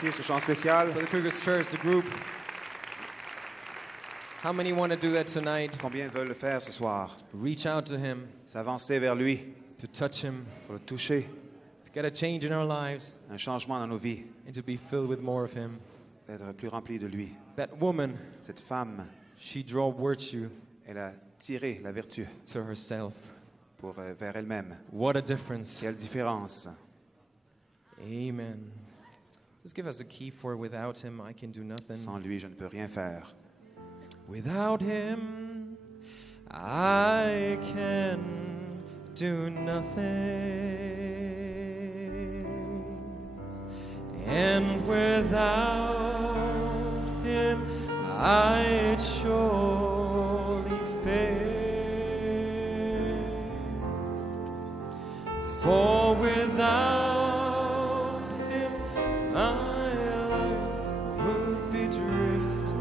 Ce chant spécial. For the Cougars Church, the group. How many want to do that tonight? Combien veulent le faire ce soir? Reach out to him, S'avancer vers lui, to touch him, pour le toucher, to get a change in our lives, un changement dans nos vies, and to be filled with more of him. d'être plus rempli de lui. That woman, Cette femme, she drove virtue elle a tiré la vertu to herself. vers elle-même. What a difference. Quelle différence. Amen. Just give us a key for without him I can do nothing. Sans lui, je ne peux rien faire. Without him I can do nothing. And without him I'd surely fail. For without him my life would be drifting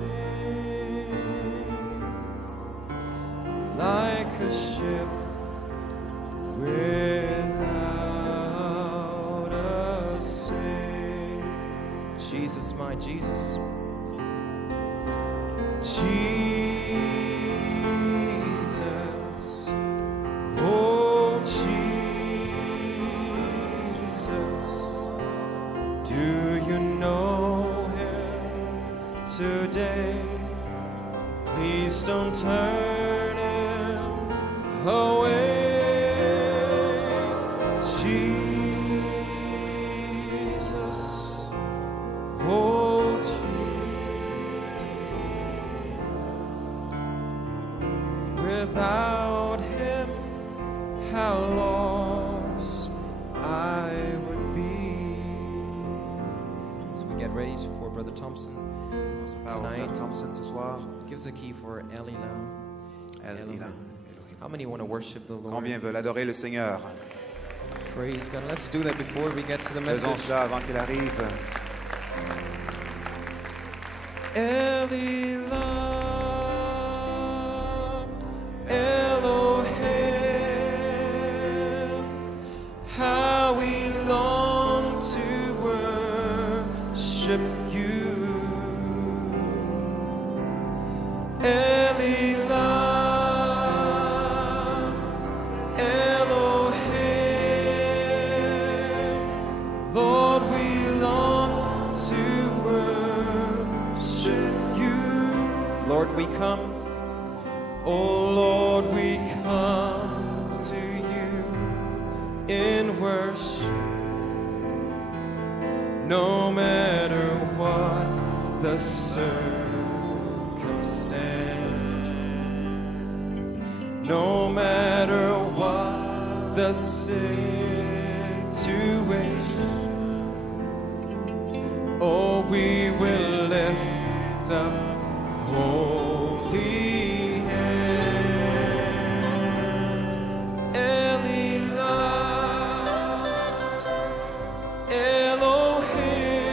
like a ship without a sail. Jesus, my Jesus. Jesus, oh Jesus, do you know him today? Please don't turn him away. Jesus, oh Jesus. Without him, how lost I would be. As we get ready for Brother Thompson tonight, Thompson ce soir. give us a key for Elila. Elila. How many want to worship the Lord? Combien veulent adorer le Seigneur? Praise God. Let's do that before we get to the message. Faisons cela avant qu'il arrive. Elila, Elohim, how we long to worship you. Elila, Elohim, Lord, we long to worship you. Lord, we come. Oh Lord, we come to you in worship. No matter what the circumstance, no matter what the situation, oh, we will lift up holy hands. Elila, Elohim,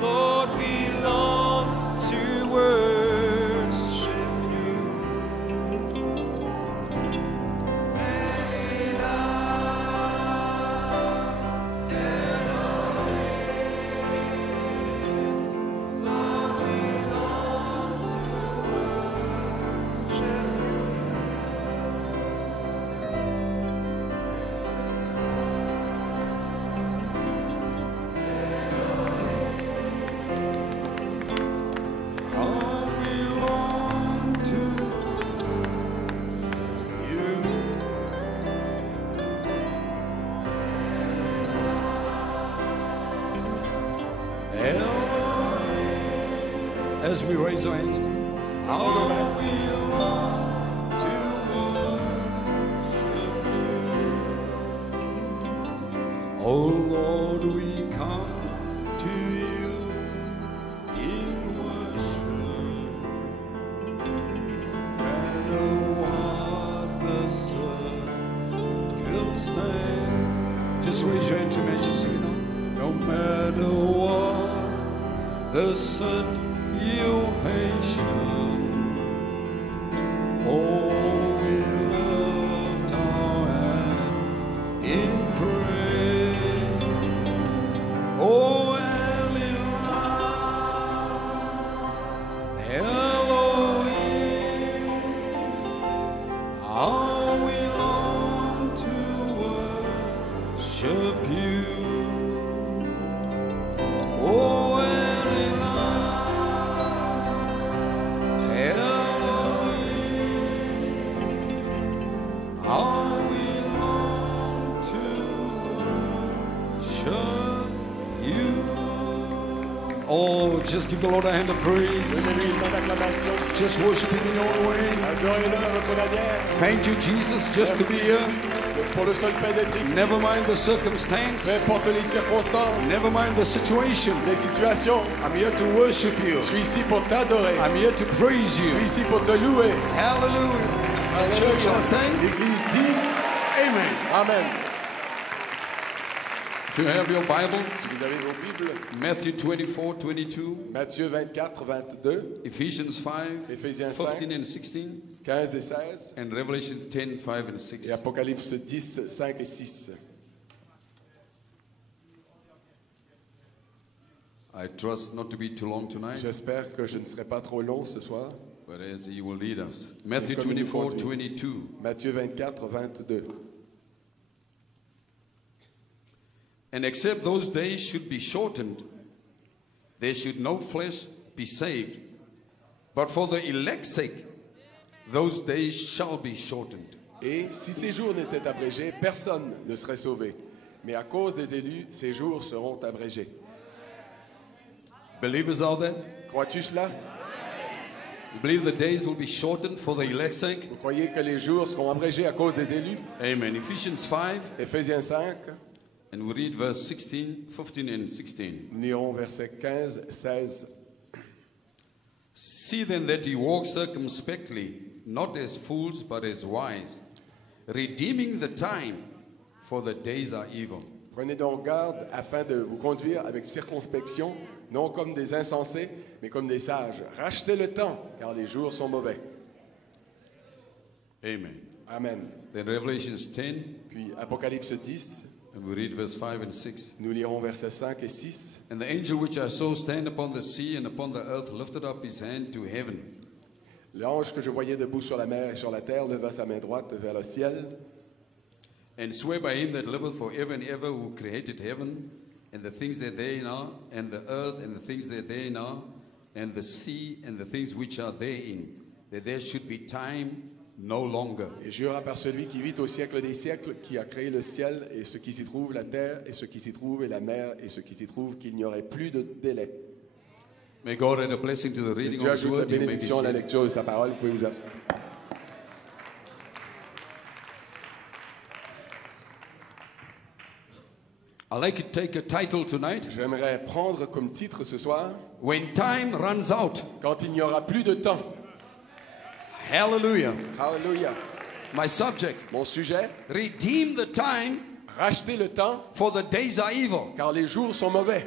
Lord, we long to worship you. Elila, Elohim, Lord, we long to worship you. All we long to you. As we raise our hands to you, All we want to worship you. Oh Lord, we come to you in worship. No matter what the circumstance, just raise your hand to me as you sing it on. No matter what the situation, oh, we lift our hands in praise. Oh, worship you. Oh, Elohim, how we long to worship you. Oh, just give the Lord a hand of praise. Donnez-lui une main d'acclamation. Just worship Him in your own way. Adorez-le à votre manière. Thank you, Jesus, just to be here. Pour le seul fait d'être ici. Never mind the Peu circumstance. importe les circonstances, Never mind the situation. les situations. I'm here to worship you. Je suis ici pour t'adorer. I'm here to praise Je suis you. ici pour te louer. Hallelujah. The church shall say, L'Église dit Amen. Amen. If you have your Bibles, Si vous avez vos Bibles, Matthew 24, 22, Matthieu 24, 22, Ephesians 5, Éphésiens 15 and 16, 15 et 16, and Revelation 10, 5 and 6. et Apocalypse 10, 5 et 6. I trust not to be too long tonight, J'espère que je ne serai pas trop long ce soir. but as He will lead us. Matthew comme il nous 24, conduit. 22. Matthieu 24, 22. And except those days should be shortened, there should no flesh be saved. But for the elect's sake, those days shall be shortened. Et si ces jours n'étaient abrégés, personne ne serait sauvé. Mais à cause des élus, ces jours seront abrégés. Believers out there, Crois-tu cela? you believe the days will be shortened for the elect's sake? Vous croyez que les jours seront abrégés à cause des élus? Amen. Ephesians 5, Éphésiens 5, and we read verse 16, 15 and 16. nous lirons versets 15, 16. See then that ye walk circumspectly, not as fools, but as wise, redeeming the time, for the days are evil. Prenez donc garde afin de vous conduire avec circonspection, non comme des insensés, mais comme des sages. Rachetez le temps, car les jours sont mauvais. Amen. Amen. Then Revelations 10, Puis Apocalypse 10, and we read verse 5 and 6. nous lirons versets 5 et 6. And the angel which I saw stand upon the sea and upon the earth lifted up his hand to heaven, L'ange que je voyais debout sur la mer et sur la terre leva sa main droite vers le ciel and swear by him that liveth for ever and ever, who created heaven and the things that therein are, and the earth and the things that therein are, and the sea and the things which are therein, that there should be time no longer. et jura par celui qui vit au siècle des siècles, qui a créé le ciel et ce qui s'y trouve, la terre et ce qui s'y trouve, et la mer et ce qui s'y trouve, qu'il n'y aurait plus de délai. May God add a blessing to the Que reading Dieu of his ajoute la word. You may be bénédiction à la seated. lecture de sa parole. Vous pouvez vous asseoir. I'd like to take a title tonight. J'aimerais prendre comme titre ce soir, When time runs out. quand il n'y aura plus de temps. Hallelujah. Alléluia. My subject. Mon sujet, Redeem the time, racheter le temps, for the days are evil. car les jours sont mauvais.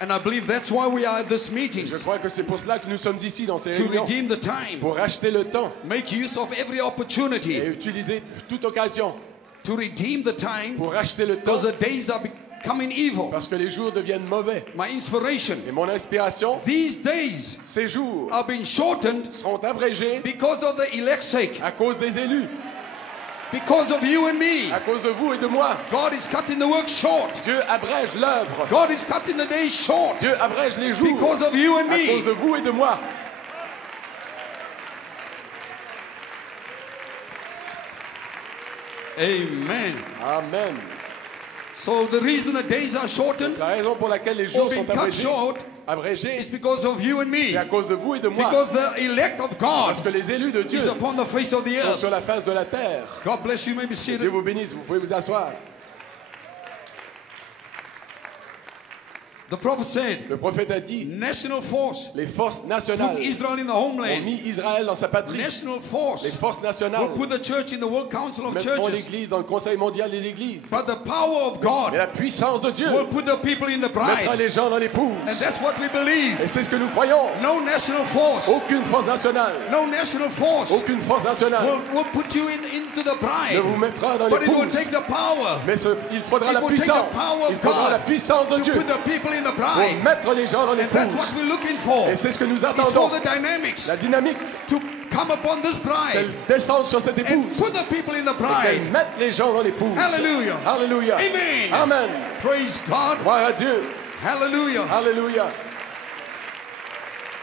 And I believe that's why we are at this meeting. Je crois que c'est pour cela que nous sommes ici dans ces To réunions, redeem the time. pour racheter le temps Make use of every et opportunity utiliser toute occasion to redeem the time, pour racheter le temps, because the days are becoming evil. parce que les jours deviennent mauvais. My inspiration. Et mon inspiration, These days ces jours are being shortened seront abrégés because of the elect's sake. à cause des élus, Because of you and me. à cause de vous et de moi. God is cutting the work short. Dieu abrège l'œuvre. God is cutting the days short Dieu abrège les jours because of you and à cause me. de vous et de moi. Amen. Amen. So the reason the days are shortened La raison pour laquelle les or jours being sont cut short abrégés, is because of you and me. c'est à cause de vous et de moi. Because the elect of Parce God que les élus de Dieu is sont upon the face of the earth. sur la face de la terre. God bless you. You may be Dieu seated. vous bénisse, vous pouvez vous asseoir. The prophet said, Le prophète a dit, national force les forces nationales put Israel in the ont homeland. mis Israël dans sa patrie. National Les force forces nationales will put the church in the World Council of mettront Churches. l'Église dans le Conseil mondial des Églises. But the power of Et God la puissance de Dieu will put the people in the mettra bride. les gens dans l'épouse. And that's what we believe. Et c'est ce que nous croyons. No national force, Aucune force nationale, no national force aucune force nationale will put you into the ne bride. vous mettra dans But it will l'épouse. take the power Mais il faudra It la will take puissance. the power of Il faudra la God puissance de to Dieu put the people in the pour bride. mettre les gens dans And that's l'épouse. what we're looking for. Et c'est ce que nous It's attendons. for the dynamics La dynamique to come upon this bride qu'elle descende sur cette and épouse, put the people in the qu'elle bride. mette les gens dans l'épouse. Hallelujah. Alléluia. Amen. Amen. Praise God. Gloire à Dieu. Hallelujah. Alléluia.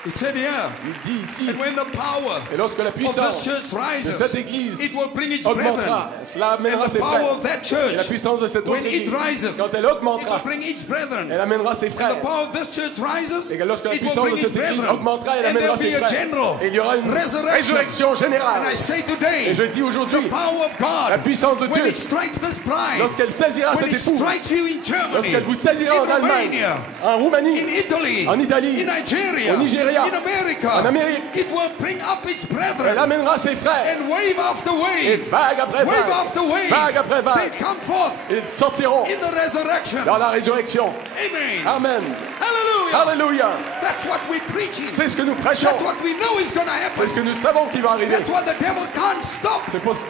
He said here, Il dit ici, and when the power et lorsque la of puissance this church de rises, cette église it will bring its brethren. augmentera, cela amènera And the ses power frères. of that Et la church, puissance de cette autre when it église, rises, quand elle it augmentera, will bring its brethren. elle amènera ses And the frères. power of this church rises, Et que lorsque la it will puissance de bring its cette église brethren. augmentera, elle And amènera there will ses be a frères. general Et il y aura une resurrection. résurrection And I générale. say today, Et je dis aujourd'hui, the power of God, la puissance de when Dieu, it strikes this bride, lorsqu'elle saisira when cette it épouse, strikes you in Germany, lorsqu'elle vous saisira en in Allemagne, Romania, en Roumanie, in Italy, en Italie, in Nigeria, au Nigeria, in America, en Amérique, it will bring up its elle brethren. amènera ses frères. And wave after Et wave, vague après wave vague, after wave, vague après they vague, come forth ils sortiront in the resurrection. dans la résurrection. Amen. Amen. Hallelujah. Alléluia. That's what we're preaching. C'est ce que nous prêchons. That's what we know is going to C'est ce happen. que nous savons qui va arriver. That's what the devil can't stop.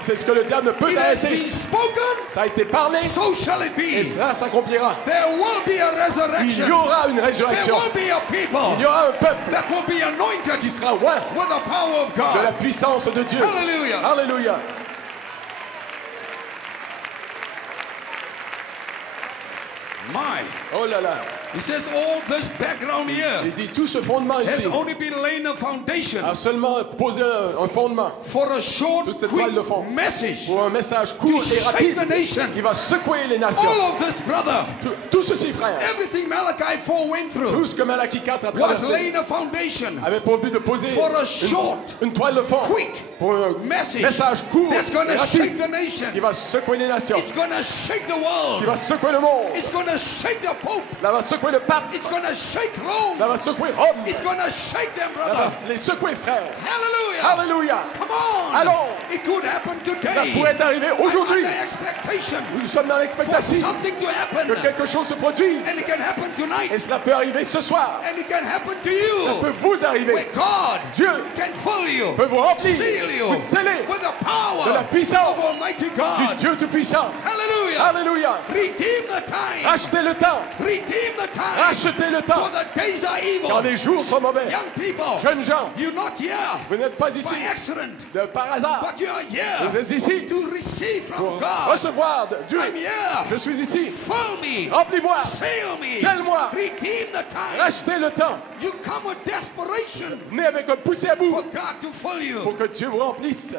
C'est ce que le diable ne peut It has arrêter. been spoken, Ça a été parlé so shall it et be. cela s'accomplira. There will be a Il resurrection. y aura une There résurrection. will be a people Il y aura un peuple that will be anointed qui sera loin with the power of de la God. puissance de Dieu. Hallelujah. Alléluia. My. Oh là là. He says all this background here Il dit tout ce fondement has ici only been laying a foundation a seulement posé un fondement for a short, Toute cette quick toile de fond. message. pour un message court To et shake rapide the nation. qui va secouer les nations. All of this, brother, Tout ceci, frère, everything Malachi 4 went tout through ce que Malachie 4 a was traversé laying a foundation avait pour but de poser for a short, une toile de fond quick pour un message message court that's going et to shake rapide the nation. qui va secouer les nations, It's going to shake the qui world. va secouer le monde, It's going to shake the Pope. ça va secouer le pape, It's going to shake Rome. ça va secouer Rome, It's going to shake them, ça va brother. les secouer, frère. Hallelujah. Alléluia. Come on. Allons. It could happen Ça today. pourrait arriver aujourd'hui. I'm under expectation Nous sommes dans for l'expectative something to happen. que quelque chose se produise. And it can happen tonight. Et cela peut arriver ce soir. And it can happen to Ça peut you. vous arriver. Where God Dieu can fill you, peut vous remplir, seal you vous sceller with the de power la puissance of Almighty du God. Dieu Tout-Puissant. Hallelujah. Alléluia. Redeem the time. Rachetez le temps. Redeem the time. Rachetez le For temps. the days are Quand evil. les jours sont mauvais. Young people, Jeunes gens, you're not here vous n'êtes pas ici by accident, par hasard. but you are Vous here êtes ici to receive from pour God. recevoir de Dieu. I'm here. Je suis ici. Fill me. Remplis-moi. Seal me. Scelle-moi. Redeem the time. Rachetez le temps. You come with desperation Venez avec un poussé à bout for God to fill you. pour que Dieu vous remplisse.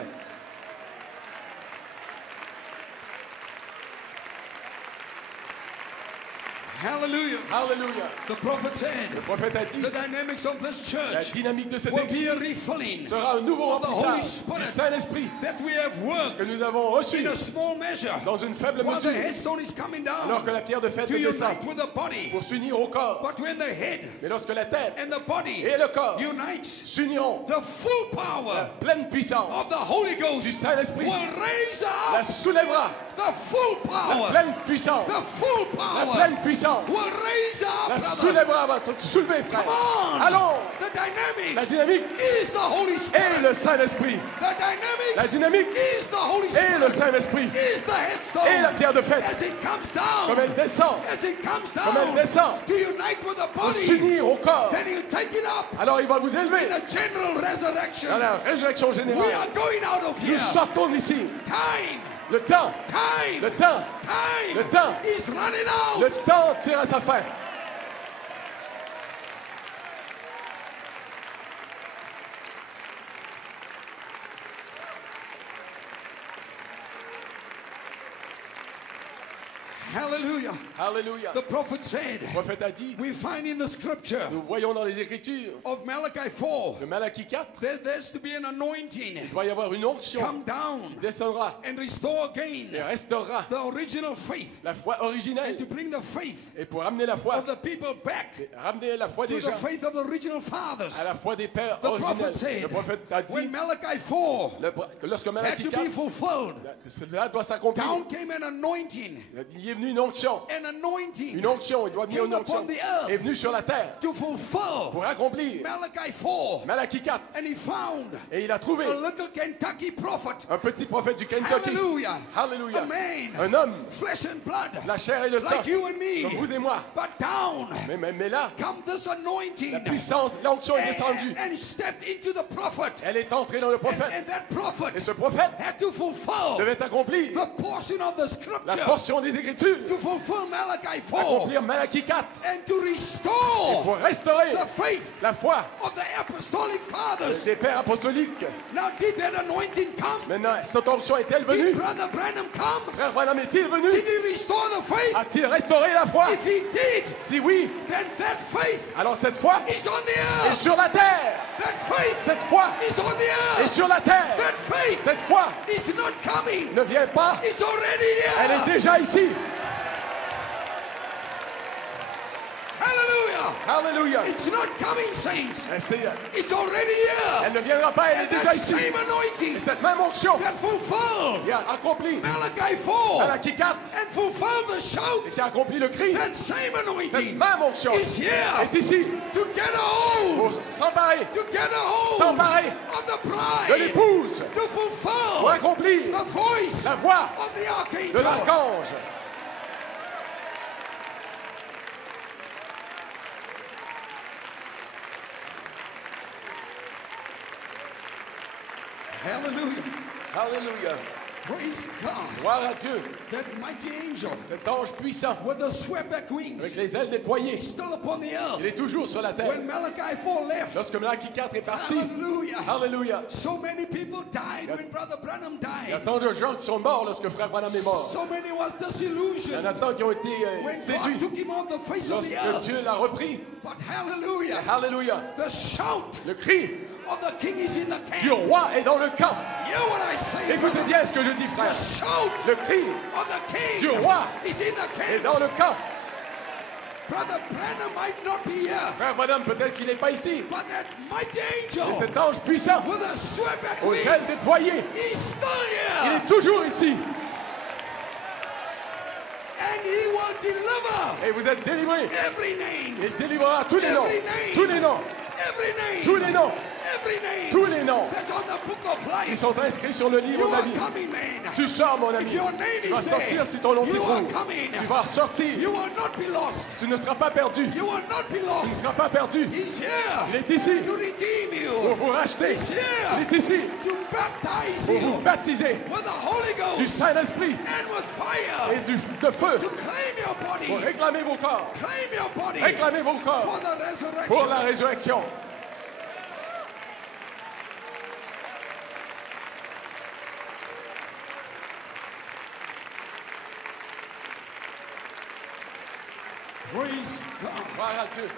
Hallelujah. Alléluia. The prophet said, Le prophète a dit, the dynamics of this la church dynamique de cette will be a église refilling sera un nouveau of the Holy remplissage du Spirit Saint-Esprit that we have que worked nous avons reçu in a small measure dans une faible while the mesure headstone is coming alors que down la pierre de fête to descend unite with the body. pour s'unir au corps. But when the head Mais lorsque la tête and the body et le corps unite, s'uniront, the full la power pleine puissance of the Holy du Ghost Saint-Esprit will raise la up soulèvera. the full La power. pleine puissance, The full la power pleine puissance will raise la up, brother. soulèvera, va te soulever, frère. Come on. Allons, The dynamic la dynamique is the Holy et Spirit. le Saint-Esprit. The dynamics La dynamique is the Holy et le Spirit. Saint-Esprit Is the headstone. et la pierre de fête. As it comes Comme down. elle descend, As it comes comme elle down. descend, To unite with the pour body. s'unir au corps, Then you take it up alors il va vous élever in a general resurrection. dans la résurrection We générale. are going out of Nous here. sortons d'ici. Time. Le temps, Time. le temps, Time le temps. is running out. le temps tire à sa fin. Hallelujah. Alléluia. The prophet said, Le prophète a dit, we find in the scripture nous voyons dans les Écritures of Malachi 4, de Malachie 4, there's to be an anointing il va y avoir une onction come down qui descendra and restore et again restaurera the original faith la foi originelle and to bring the faith et pour ramener la foi, of the people back ramener la foi to des the gens faith of the original fathers. à la foi des pères The prophet originels. said, Le prophète a dit, when Malachi 4 lorsque had Malachie to be 4, fulfilled, cela doit s'accomplir. down came an anointing Il est venu venu une onction. An anointing Une onction, il doit venir une came onction. upon the earth Est venu sur la terre to fulfill pour accomplir Malachi 4. Malachie 4. And he found Et il a trouvé a little Kentucky prophet. un petit prophète du Kentucky. Hallelujah. Alléluia. A man. Un homme, Flesh and blood. la chair et le sang, Like you and me. comme vous et moi. But down Mais là, come this anointing. la puissance, l'onction est descendue. And he stepped into the prophet. Elle est entrée dans le prophète. And that prophet Et ce prophète had to fulfill devait accomplir the portion of the la scripture portion des Écritures, to fulfill Malachi 4 accomplir Malachie 4 and to restore pour restaurer the faith la foi of the apostolic fathers. des pères apostoliques. Now, did that anointing come? Maintenant, cette onction est-elle venue? Did Brother Branham come? Frère Branham est-il venu? Did he restore the faith? A-t-il restauré la foi? If he did, Si oui, then that faith alors cette foi is on the est earth. sur la terre. That faith Cette foi is on the est earth. sur la terre. That faith Cette foi is not coming. ne vient pas, It's already elle est here. déjà ici. Hallelujah. Alléluia. It's not coming, saints. It's already Elle here. ne viendra pas, elle est And déjà that ici. same Et anointing cette même onction that fulfilled qui a accompli Malachi 4 Malachie 4 and fulfilled the et shout, qui a accompli le cri, that same cette anointing même onction is here est ici to get a hold, pour s'emparer to get a hold S'emparer of the de bride, l'épouse, to pour fulfill accomplir the voice la voix of the de archangel. l'archange. Hallelujah. Alléluia. Praise God. Gloire à Dieu. That mighty angel Cet ange puissant with the sweatback avec wings les ailes déployées, is still upon the il earth. est toujours sur la terre. When Malachi 4 left, Lorsque Malachie 4 est parti, hallelujah. Alléluia. So many people died when Brother Branham Il y a died. tant de gens qui sont morts lorsque Frère Branham est mort. So many was Il y en disillusioned a tant qui ont été when God séduits took him off the face of the lorsque earth. Dieu l'a repris. But hallelujah, Alléluia. the shout Le cri of the king is in the du camp. roi est dans le camp. Hear what I say, Écoutez brother. bien ce que je dis, The frère. shout Le cri of the king du roi is in the est camp. dans le camp. Brother Branham might not be here, Frère Branham, peut-être qu'il n'est pas ici. but that mighty Mais angel cet ange puissant, with a sweatback aux ailes wings déployées, is still il here, est toujours ici. and he will deliver Et vous êtes délivrés. every name, Il délivrera tous les noms. every name, Tous les noms. every name, Tous les noms. every name Tous les noms that's on the book of qui life. sont inscrits sur le livre You de la are vie. coming, man. Tu sors, mon ami. If your name Tu vas is there, sortir si ton nom s'y you are trouve. coming. Tu vas ressortir. You will not be lost. Tu ne seras pas perdu. You will not be Tu ne lost. seras pas perdu. He's Il here est ici to redeem pour you. vous racheter. He's Il here est ici to baptize pour vous you baptiser with the Holy du Ghost Saint-Esprit and with et fire de feu to claim your pour body. réclamer vos corps. Claim your body Réclamez vos for corps the pour la resurrection. résurrection. Praise God. Gloire à Dieu.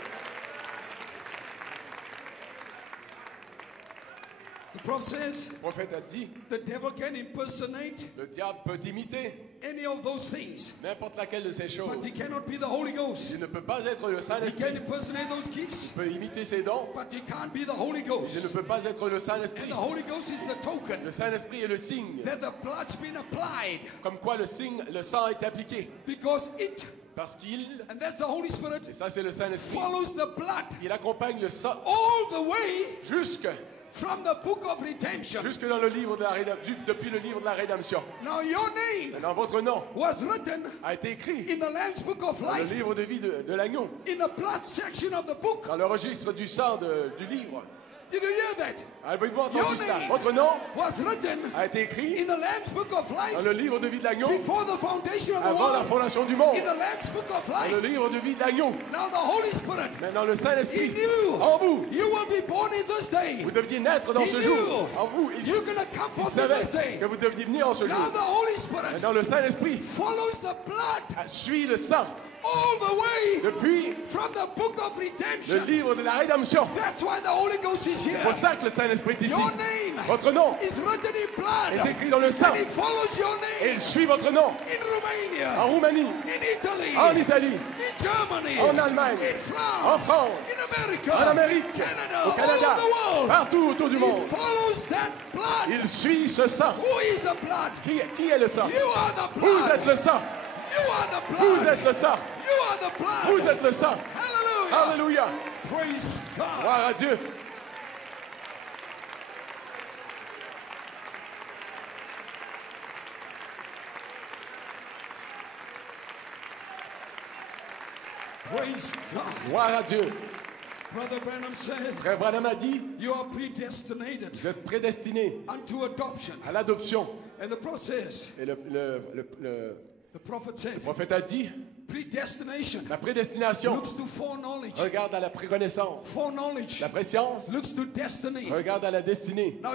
The prophet says Le prophète a dit, the devil can impersonate le diable peut imiter any of those things, n'importe laquelle de ces choses. but he cannot be the Holy Ghost. Il ne peut pas être le He Saint-Esprit. can impersonate those gifts, Il peut imiter ses dons. but he can't be the Holy Il Ghost. ne peut pas être le And Saint-Esprit. the Holy Ghost is the token Le Saint-Esprit est le signe. that the blood's been applied Comme quoi le signe, le sang est appliqué. because it, Parce qu'il, and that's the Holy Spirit, et ça c'est le Saint-Esprit, follows the blood il accompagne le sang all the way jusque from the book of redemption. dans le livre de la depuis le livre de la rédemption. Now your name Maintenant, votre nom was written a été écrit in the Lamb's book of dans le life, livre de vie de l'agneau, in the blood section of the book. dans le registre du sang du livre. Did you hear that? Avez-vous Your entendu cela? name Votre nom was written a été écrit in the Lamb's book of dans life le livre de vie de l'agneau before the foundation of the avant la world. fondation du monde. In the Lamb's book of Dans le life. livre de vie de l'agneau. Now the Holy Spirit, Maintenant, le He Saint-Esprit knew en vous. you will be born in this day. Vous deviez naître dans He ce knew jour. En vous, you're going to come il forth in this savait day. que vous deviez venir en ce Now jour. the Holy Spirit Maintenant, le Saint-Esprit follows the blood suit le sang all the way depuis from the book of le redemption. livre de la rédemption. That's why the Holy Ghost is C'est here. pour ça que le Saint-Esprit est ici. Your name Votre nom is written in blood. est écrit dans le sang. And He follows your Et il name suit votre nom in Romania, en Roumanie, in Italy, en Italie, in Germany, en Allemagne, in France, en France, in America, en Amérique, Canada, au Canada, all over the world. partout autour du He monde. follows that blood. Il suit ce sang. Who is the blood? Qui est le sang? You are the Vous blood. êtes le sang. You are the Vous blood. êtes le sang. You are the Vous blood. êtes le sang. Hallelujah. Alléluia. Praise God. Gloire à Dieu. Praise God. Gloire à Dieu. Brother Branham said, Frère Branham a dit, you are predestinated vous êtes prédestinés unto adoption. à l'adoption. And the process, Et the prophet said, le prophète a dit, predestination la prédestination looks to foreknowledge. regarde à la préconnaissance. Foreknowledge La préscience looks to destiny. regarde à la destinée. Now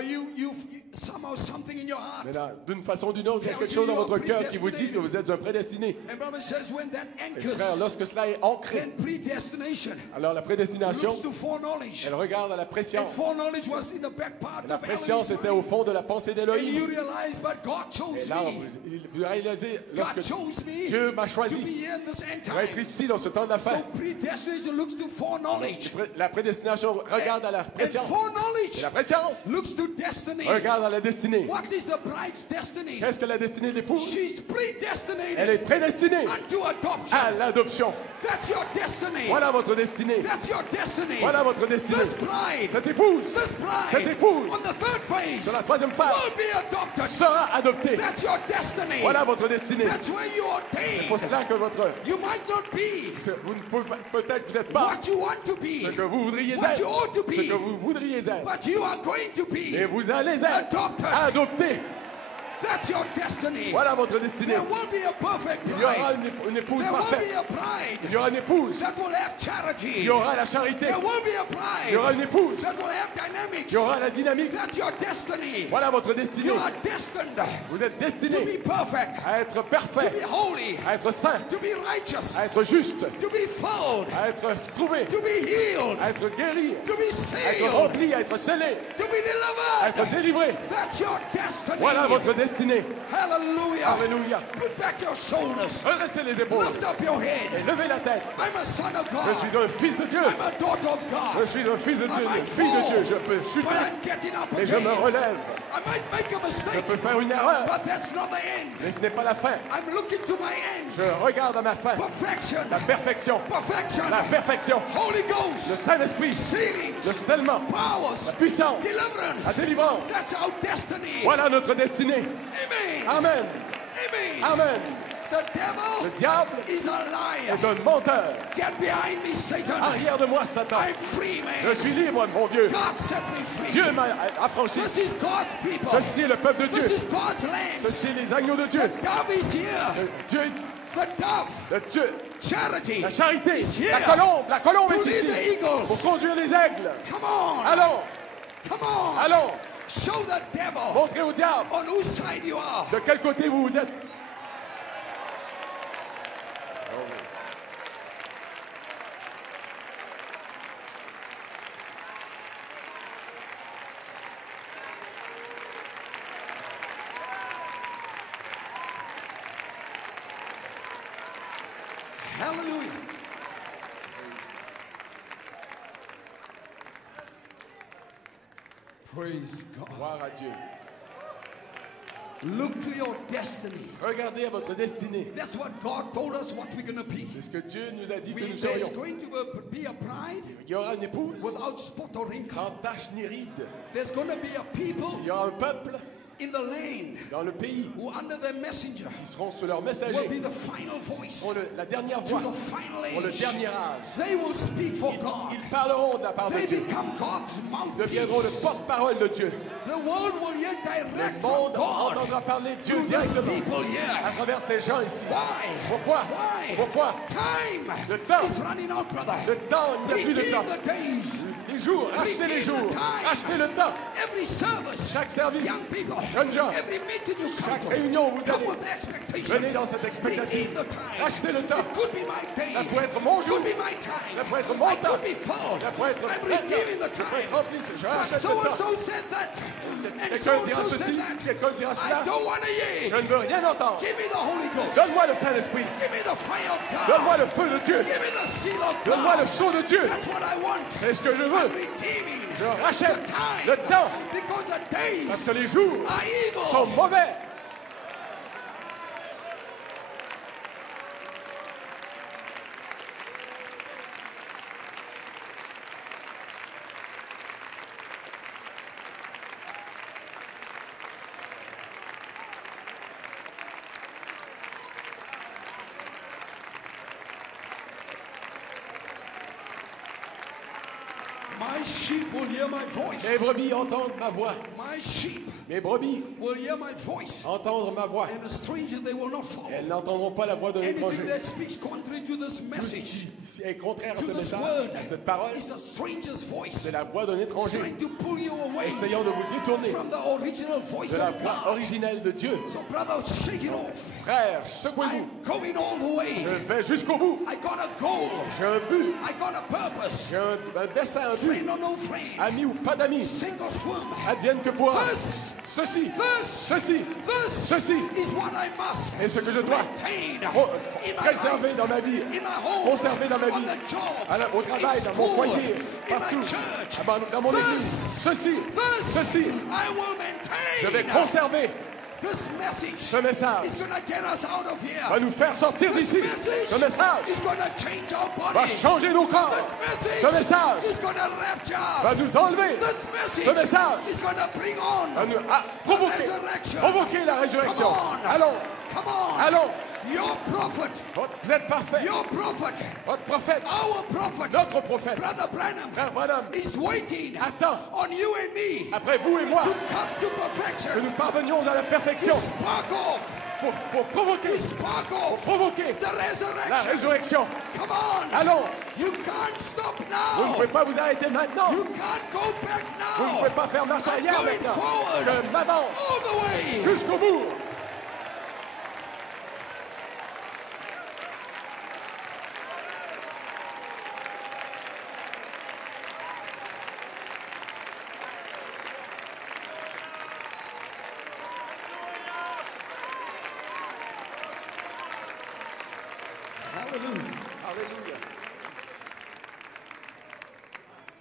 somehow something in your heart. Maintenant, d'une façon ou d'une autre, il y a quelque chose dans votre cœur qui vous dit que vous êtes un prédestiné. And Brother says when that Et anchors, frère, lorsque cela est ancré, then predestination alors la prédestination, looks to foreknowledge. elle regarde à la And préscience. foreknowledge was in the back part La of préscience Elohim's était au mind. fond de la pensée And you d'Élohim. realize, but God Et chose là, me. vous réalisez, lorsque God chose me Dieu m'a to choisi be here in this end pour être time. ici dans ce temps de la fin, So predestination looks to foreknowledge. la prédestination regarde à la And préscience. Et foreknowledge la préscience looks to destiny. regarde à la destinée. What is the bride's destiny? Qu'est-ce que la destinée de l'épouse? She's Elle predestinated est prédestinée unto adoption. à l'adoption. That's your destiny. Voilà votre destinée. That's your destiny. Voilà votre destinée. This bride, Cette épouse, this cette bride, épouse, on the third phase, sur la troisième phase, will be adopted. sera adoptée. That's your destiny. Voilà votre destinée. That's where you are C'est pour ordained. cela que You might not be vous ne pouvez peut-être vous n'êtes pas what you want to be, ce que vous voudriez what être, you ought to ce que be, vous voudriez être, but you are going to et be. vous allez être Adopted. adopté. That's your destiny. Voilà votre destinée. There will be a perfect Il y aura bride. une épouse There will parfaite. be a bride Il y aura une épouse. that will have Il charity. y aura la charité. There will be a Il y aura bride une épouse. that will have dynamics. Il y aura la dynamique. That's your destiny. Voilà votre destinée. You are destined Vous êtes to destiné be perfect, à être to parfait, be holy, à être saint, to be righteous, à être juste, to be filled, à être trouvé, to be healed, à être guéri, to be à être sealed, rempli, à être scellé, to be à être delivered. délivré. That's your destiny. Voilà votre destinée. Hallelujah. Alléluia. Put back your shoulders. Redressez les épaules Lift up your et head. levez la tête. I'm a son of Je God. suis un fils de Dieu. I'm a daughter of Je God. suis un fils de Dieu, I une might fille de Dieu. fall, Je peux but chuter, I'm getting up mais je me again. relève. I might make a Je mistake, peux faire une erreur, but that's not the end. mais ce n'est pas la fin. I'm looking to my end. Je regarde à ma fin. Perfection. La perfection. Perfection. La perfection. Holy Le Ghost. Saint-Esprit. Sealings. Le scellement. Powers. La puissance. La Deliverance. délivrance. That's our destiny. Voilà notre destinée. Amen. Amen. Amen. Amen. The devil Le diable is a liar. est un menteur. Get behind me, Satan. Arrière de moi, Satan. I'm free, Je man. suis libre, mon vieux. God set me free. Dieu m'a affranchi. This is God's people. Ceci est le peuple de Dieu. This is God's land. Ceci est les agneaux de Dieu. The dove is here. Dieu, The dove. le Dieu, Charity. la charité, is here. la colombe To est lead ici the eagles. pour conduire les aigles. Come on. Allons, Come on. allons, Show the devil montrez au diable on whose side you are. de quel côté vous êtes. Hallelujah. Praise God. Gloire à Dieu. Look to your destiny. Regardez à votre destinée. That's what God told us what we're going to be. C'est ce que Dieu nous a dit que nous There's serions. going to be a bride Il y aura une épouse without spot or wrinkle. sans tache ni ride. There's going to be a people Il y aura un peuple in the land dans le pays who under their messenger qui seront sous leur will messager, be the final voice pour la dernière to voix, the final pour le age. dernier âge. They will speak for God. Ils parleront de la part de They Dieu. become God's Deviendront le mouthpiece. porte-parole de Dieu. The world will hear Le direct from monde God entendra parler de Dieu to these directement people à here. travers ces gens ici. Why? Pourquoi? Why? Pourquoi? Time Le temps. is running out, brother. Le temps, il n'y a plus de temps. Redeem the days. Les jours, achetez les Redeem jours, the time. achetez le temps. Every service, Chaque service, young people, jeunes gens, every meeting you come chaque to, réunion où vous come allez, with expectation. venez dans cette expectative. Redeem the time. Achetez le temps. It could be my day. Ça peut être mon It jour. could be my time. Ça peut être mon I temps. could be full. Ça peut être I'm plein de redeeming the temps. Ça peut être time. rempli. Je But rachète so le and temps. so said that. And Quelqu'un so and dira so ceci, said that. quelqu'un dira cela. I don't want to hear Je it. ne veux rien entendre. Give me the Holy Ghost. Donne-moi le Saint-Esprit. Give me the fire of God. Donne-moi le feu de Dieu. Give me the seal of Donne-moi le God. sceau de Dieu. That's what I want. C'est ce que je I'm veux. redeeming Je rachète the time. le temps. Because the Parce days que les jours are evil. sont mauvais. My sheep will hear my voice. Mes brebis entendent ma voix. My sheep Mes brebis will hear my voice. entendent ma voix. And a stranger they will not follow. Elles n'entendront pas la voix de Anything l'étranger. that speaks contrary to this Tout message, ce qui est contraire à to ce this message, word, à cette parole, is a stranger's voice. c'est la voix d'un étranger Trying to pull you away essayant de vous détourner from the original voice de la of voix God. originelle de Dieu. So brother, shake it off. Frère, secouez-vous. I'm going all the way. Je vais jusqu'au bout. I got a goal. J'ai un but. I got a purpose. J'ai un dessein, un but. Friend or no friend. Ami ou pas d'amis, Sink or swim. advienne que pourra. This, Ceci, this, ceci this Ceci is what I must est ce que je dois maintain in my préserver life, dans ma vie, in my home, conserver dans ma on vie, the job, au travail, in dans mon school, foyer, in partout, my church. dans mon église. This, Ceci, this, ceci, I will maintain. je vais conserver. This message Ce message is going to get us out of here. va nous faire sortir This d'ici. message Ce message is going to change our va bodies. changer nos corps. This Ce message message is going to rapture us. va nous enlever. This message Ce message is going to bring on va nous the resurrection. provoquer la résurrection. Come on. Allons, Come on. allons. Your prophet, Vous êtes parfaits. your prophet, Votre prophète, our prophet, notre prophète, Brother Branham, Frère Branham, is waiting attend, on you and me après vous et moi, to come to que perfection. nous parvenions à la To perfection spark off, pour provoquer, to spark off provoquer the la resurrection. résurrection. Come on. Allons, You can't stop vous ne now. pouvez pas vous arrêter maintenant. You can't go back Vous ne now. pouvez pas faire marche I'm arrière going maintenant. forward. Je m'avance All the way. jusqu'au bout. Hallelujah. Alléluia.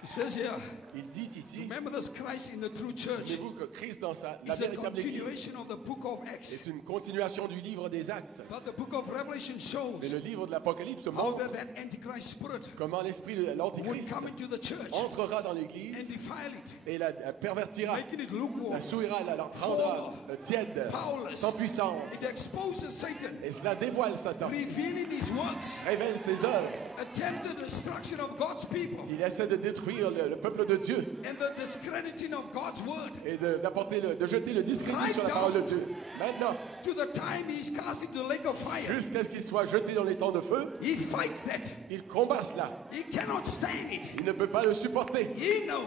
It says here, Il dit ici, remember this Christ in the true church. savez-vous que Christ dans la It's a véritable Église continuation of the book of Acts. est une continuation du livre des Actes. But the book of Revelation Mais shows le livre de l'Apocalypse how montre that Antichrist spirit comment l'esprit de would l'Antichrist come into the church entrera dans and l'Église defile it, et la pervertira, making it lukewarm, la souillera, la rendra tiède, powerless. sans puissance. It exposes Satan, Et cela dévoile Satan, revealing his works, révèle ses œuvres. attempted destruction of God's people, Il essaie de détruire le peuple de Dieu and the discrediting of God's word. et de jeter le discrédit sur la parole de Dieu. Maintenant, To the time he is cast into the lake of fire, jusqu'à ce qu'il soit jeté dans les temps de feu, he fights that. il combat cela. He cannot stand it. Il ne peut pas le supporter. He knows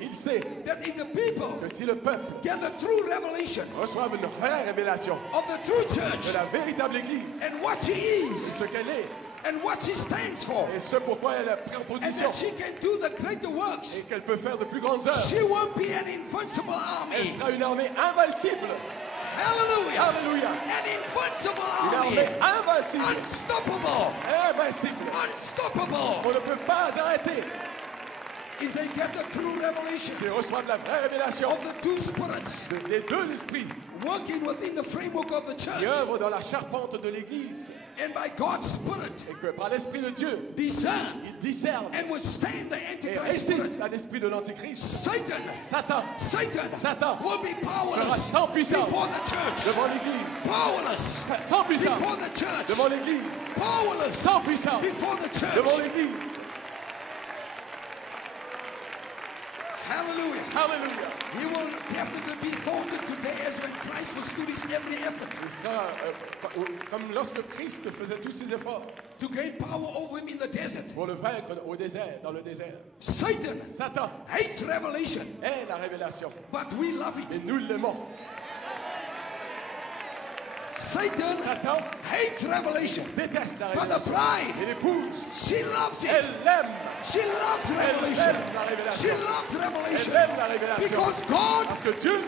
Il sait that if the people que si le peuple get the true revelation reçoit une vraie révélation of the true de church la véritable Église, and what she is ce qu'elle est and what she stands for, et ce pourquoi elle est en and position that she can do the greater works, et qu'elle peut faire de plus grandes œuvres, she won't be an invincible elle army. sera une armée invincible. Hallelujah. Alléluia. An invincible Une army. armée invincible. Unstoppable. Invincible. Unstoppable. On ne peut pas arrêter. If they get the true revelation S'ils reçoivent la vraie révélation of the two spirits des deux esprits working within the framework of the qui church, œuvrent dans la charpente de l'Église and by God's spirit et que par l'Esprit de Dieu, discern ils discernent and withstand the et Antichrist spirit, résistent à l'esprit de l'Antichrist, Satan Satan will be sera powerless sans puissance before the church. devant l'Église, Powerless sans puissance before the church. devant l'Église, Powerless sans puissance before the devant church. l'Église. Hallelujah. Alléluia. He will definitely be thwarted today as when Christ withstood his every effort Ce sera comme lorsque Christ faisait tous ses efforts to gain power over him in the desert. pour le vaincre au désert, dans le désert. Satan Satan hates revelation, est la révélation but we love et it. nous l'aimons. Satan Satan hates revelation, déteste la but the révélation. bride, Et l'épouse, she loves elle it. l'aime. She loves Elle revelation. aime la révélation. She loves revelation. Elle aime la révélation. Because God Parce que Dieu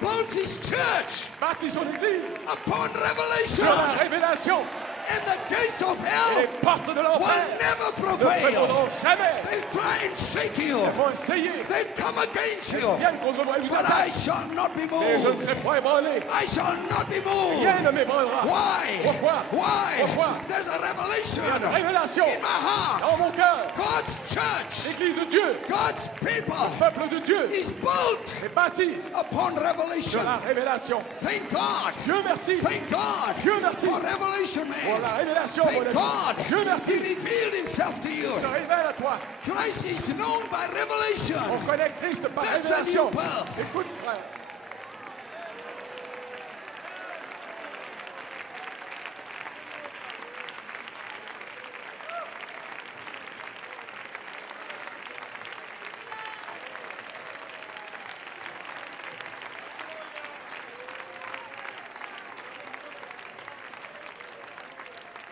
builds his church bâtit son Église upon sur la revelation. révélation. And the gates of Et hell les portes de will l'enfer never ne prevail. prévaudront jamais. They try and shake you. Ils vont essayer. They come against Ils you. viennent contre moi et vous But I attaquent. shall not be Et je ne moved. serai pas ébranlé. I shall not be moved. Rien ne m'ébranlera. Why? Pourquoi? Why? Pourquoi? There's a Il y a une revelation révélation in my heart. dans mon cœur. God's church, L'Église de Dieu, God's people le peuple de Dieu is built est bâti upon sur revelation. la révélation. Thank God. Dieu merci Thank God Dieu merci for revelation, pour man. Pour la révélation, mon Thank ami. God. Dieu He merci. revealed himself to you. Il se révèle à toi. Christ is known by revelation. On connaît Christ par That's a révélation. new birth. Écoute, frère.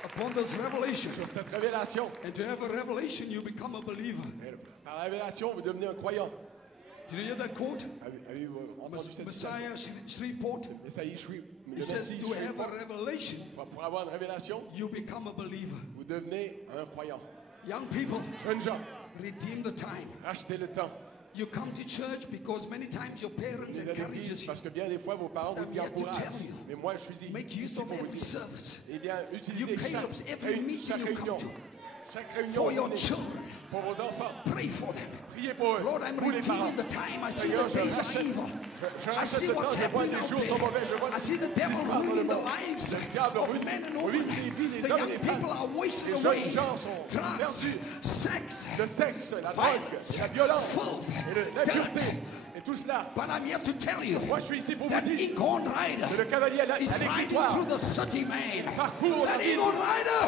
Upon this revelation, Sur cette révélation, and to have a revelation, you become a believer. par la révélation, vous devenez un croyant. Did you hear that quote? Avez-vous entendu cette citation? Messiah Shreveport. Esaïe Shri- He le says, Messie to have Shreveport. a revelation, Pour avoir une révélation, you become a believer. vous devenez un croyant. Young people, Jeunes gens, redeem the time. rachetez le temps. You come to church because many times your parents Vous allez à encourage l'église you. parce que bien des fois vos parents vous I'm y here to encouragent. tell you. Mais moi je suis Make ici use of pour vous every dire. service. Eh bien, You utilisez Caleb's, every meeting chaque you réunion. come to. Chaque réunion, For your venez children. pour vos enfants. Pray for them. Priez pour eux. Lord, I'm Vous les parents. redeeming the time. I see Seigneur, the je days are rachète- evil. je I rachète see le what's temps, je vois happening les out jours sont mauvais, je vois there. I see the ce qui devil se passe dans le ruining the monde. lives Le diable of ruine- men and ruine women. les vies des The hommes et young des femmes. people are wasted Les away. jeunes gens sont Drugs, perdus. sex, Le sexe, la drogue, violence, la violence, filth, et la dirt. pureté, et tout cela. But I'm here to tell you Moi je suis ici pour vous that dire Incorn Rider que le cavalier à is riding l'écritoire, through the city, man. parcourt la That ville. Incorn Rider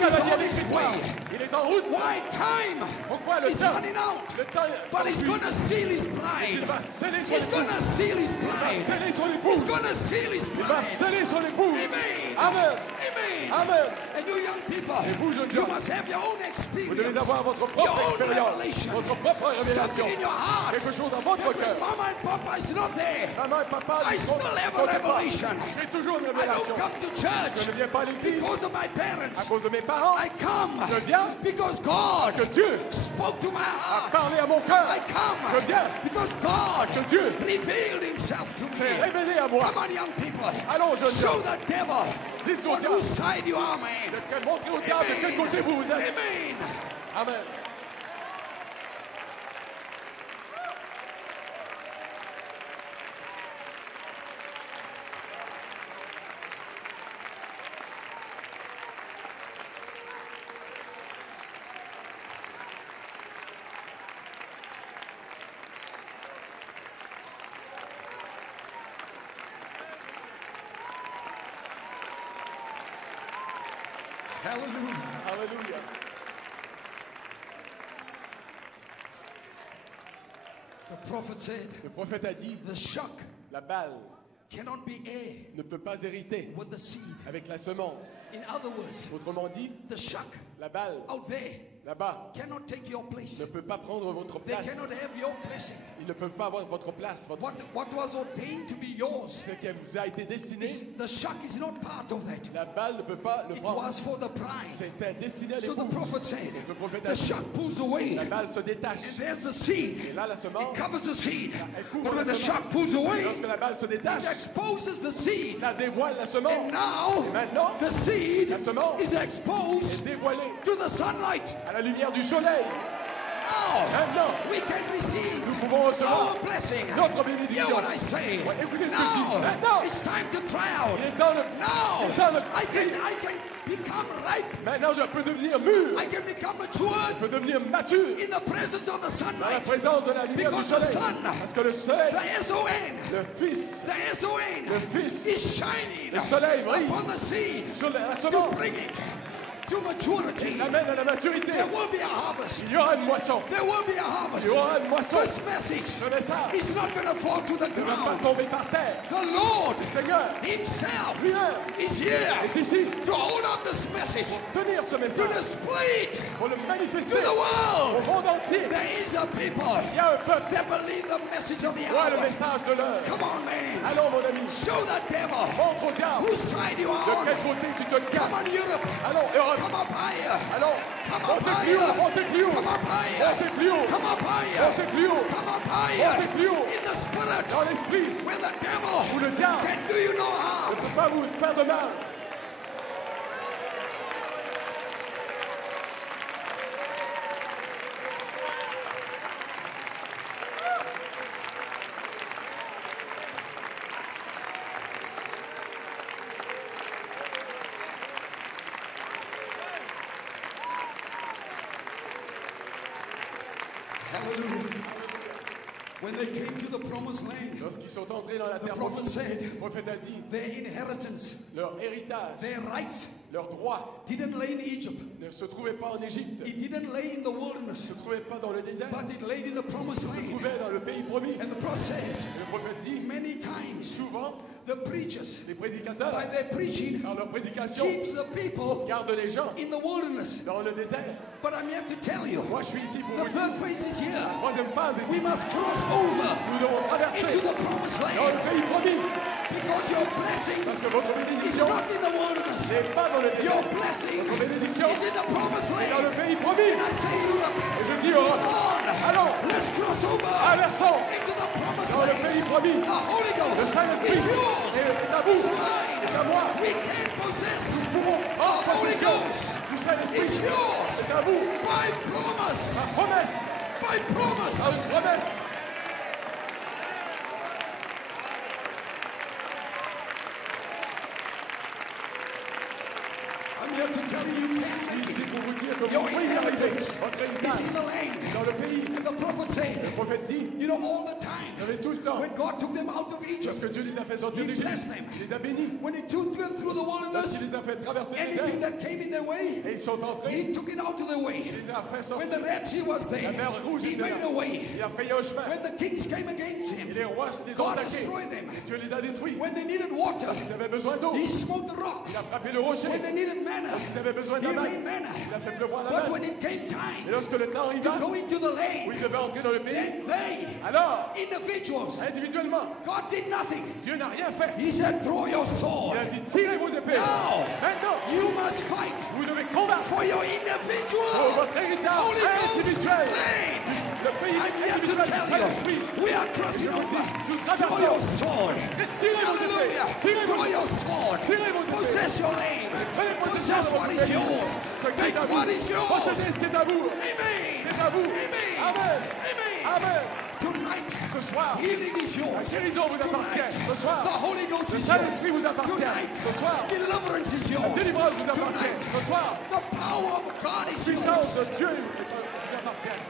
Le is cavalier à on his l'écritoire, way. il est en route. Why time Pourquoi le is temps? running out? Le temps But he's s'enfuit. gonna seal his Il bride. va sceller son He's épouse. gonna seal his Il va bride. sceller son He's épouse. gonna seal his Il va bride. sceller son épouse. Amen. Amen. Amen. Amen. And you young people, vous, jeunes you gens, must have your own Vous experience. devez avoir votre Your propre own expérience, revelation. votre propre révélation. Something in your heart. Quelque chose dans votre That when cœur. mama and papa is not there, Maman et papa, I ne still comptent- have a comptez pas. revelation. J'ai toujours une I révélation. don't come to church Je ne viens pas à l'église because of my à parents. cause de mes parents. I come Je viens because God que Dieu spoke to my a heart. parlé à mon cœur. I come Je viens because God que Dieu revealed himself to s'est me. révélé à moi. Come on, young people. Allons, jeunes Show gens. the devil Dites au on diable. whose side you are, man. Montrez au diable de quel côté vous êtes. Amen. Amen. Hallelujah. Alléluia. The prophet said, Le prophète a dit, the shock la balle cannot be heir ne peut pas hériter with the seed. avec la semence. In other words, Autrement dit, the shock la balle out there là-bas cannot take your place. ne peut pas prendre votre They place. cannot have your blessing. Ils ne peuvent pas avoir votre place. What was ordained to be yours, Ce qui vous a été destiné, the shock is not part of that. la balle ne peut pas le It prendre. was for the prize. C'était destiné à So the l'épouse. prophet said, Le prophète a the dit, shock pulls away, la and balle se détache. there's the seed. Et là, la semence, It covers the seed. elle couvre But when la the semence. shock pulls away, Lorsque la balle se détache, it exposes the seed. la dévoile la And semence. now, Et maintenant, the seed la semence is est exposed dévoilée to the sunlight. à la lumière du soleil. Now, Maintenant, we can receive nous pouvons recevoir our blessing. notre Hear bénédiction. what I say. Ouais, écoutez ce que je dis. Now, Maintenant, it's time to cry out. il est temps de... Now, il est temps de I crier. can become ripe. Maintenant, je peux devenir mûr. I can become matured Je peux devenir mature in the presence of the dans la sunlight. présence de la lumière du Because the soleil. sun, Parce que le soleil, the S-O-N, le Fils, the S-O-N le Fils, is shining le soleil brille upon the seed sur la to semence, bring it to maturity. l'amène à la maturité. There will be a harvest. Il y aura une moisson. There will be a Il harvest. y aura une moisson. This message Ce message is not going to fall to the ne va pas ground. tomber par terre. The Lord Le Seigneur Himself lui-même is here est ici to hold up this message, pour tenir ce to message, display it pour le to manifester the au world. monde entier. There is a people Il y a un peuple that believe the message of the qui voit le hour. message de l'heure. Come on, man. Allons, mon ami, Show the devil montre au diable whose side you de are quel on. côté tu te tiens. Come on, Europe. Allons, Europe. Come up higher. Allons, Come up montez plus haut, higher. montez plus haut. Come up higher. Montez plus haut. Come up higher. Montez plus haut. Come up higher. Montez plus haut. In the spirit. Dans l'esprit, Where the devil où le diable can do you no ne harm. peut pas vous faire de mal. promised land, Lorsqu'ils sont entrés dans la the terre prophet promise, said, le prophète a dit, their inheritance, leur héritage, their rights leurs droits didn't lay in Egypt. ne se trouvaient pas en Égypte, It didn't lay in the ne wilderness, se trouvaient pas dans le désert, but it laid in the promised se land. trouvaient dans le pays promis. And the process, Le prophète dit, many times, souvent, the preachers, les prédicateurs, by their preaching, par leur prédication, keeps the people gardent les gens in the wilderness. dans le désert. But I'm here to tell you, Moi, je suis ici pour the vous dire, third phase is here. la troisième phase est We ici. must cross over Nous devons traverser into the promised dans le land pays promis, because your blessing parce que votre is bénédiction not in the wilderness. n'est pas dans le Your désert. blessing Votre bénédiction is in the promised est dans le land. pays promis. And I say, Europe, Et je dis come Europe, on, allons, let's cross over traversons into the promised dans le land. pays promis. The Holy Le Ghost Saint-Esprit is yours. est à vous, It's mine. est à moi. We can't possess Nous pouvons the prendre Holy possession Ghost. du Saint-Esprit. It's yours C'est à vous. by promise. Par promesse, By promise. par une promesse. I'm here to tell you, you Je can't suis make ici it. pour vous dire que Your vous pouvez y arriver. inheritance Votre is héritage in the land. est dans le pays. And the prophet Le said, prophète dit, you know, all the time, vous savez tout le temps, when God took them out of parce Egypt, que Dieu les a fait sortir He d'Égypte, blessed them. il les a bénis, when He took them through the wilderness, il les a fait traverser les anything désert, that came in their way, et ils sont entrés, He took it out of their way. il les a fait When sortir. the Red Sea was La there, mer rouge He était made là. a way. Il a frayé un chemin. When the kings came against Et Him, les rois les ont God attaqués. destroyed them. Dieu les a détruits. When they needed water, Ils avaient besoin d'eau. He smote the rock. Il a frappé le rocher. When they needed manna, Ils avaient besoin He d'un rained bain. manna. Il a fait pleuvoir la But mer. when it came Et time lorsque le temps to arriva, go into the où land, ils devaient entrer dans le pays, then they, alors, individuals, individuellement, God did nothing. Dieu n'a rien fait. He said, throw your Il sword. a dit, tirez vos épées. Now, Maintenant, you must fight vous devez combattre for your pour individual votre héritage Holy Ghost individuel. land. Le pays I'm here to individuel du tell Saint-Esprit. you, we are crossing over. Throw your sword. Tirez vos épées. Hallelujah. Tirez vos Throw épées. your sword. Tirez vos épées. Possess your land. Prenez possession Possess de what votre is pays. yours. Ce qui est Take à vous. what is yours. Possédez ce qui est à vous. Amen. C'est à vous. Amen. Amen. Amen. Amen. Tonight, Ce soir, healing is la yours. guérison vous appartient. Tonight, Ce soir, the Holy Ghost le is Saint-Esprit yours. vous appartient. Tonight, Ce soir, deliverance is la yours. délivrance vous appartient. Tonight, Ce soir, the power of God la is puissance yours. de Dieu vous appartient.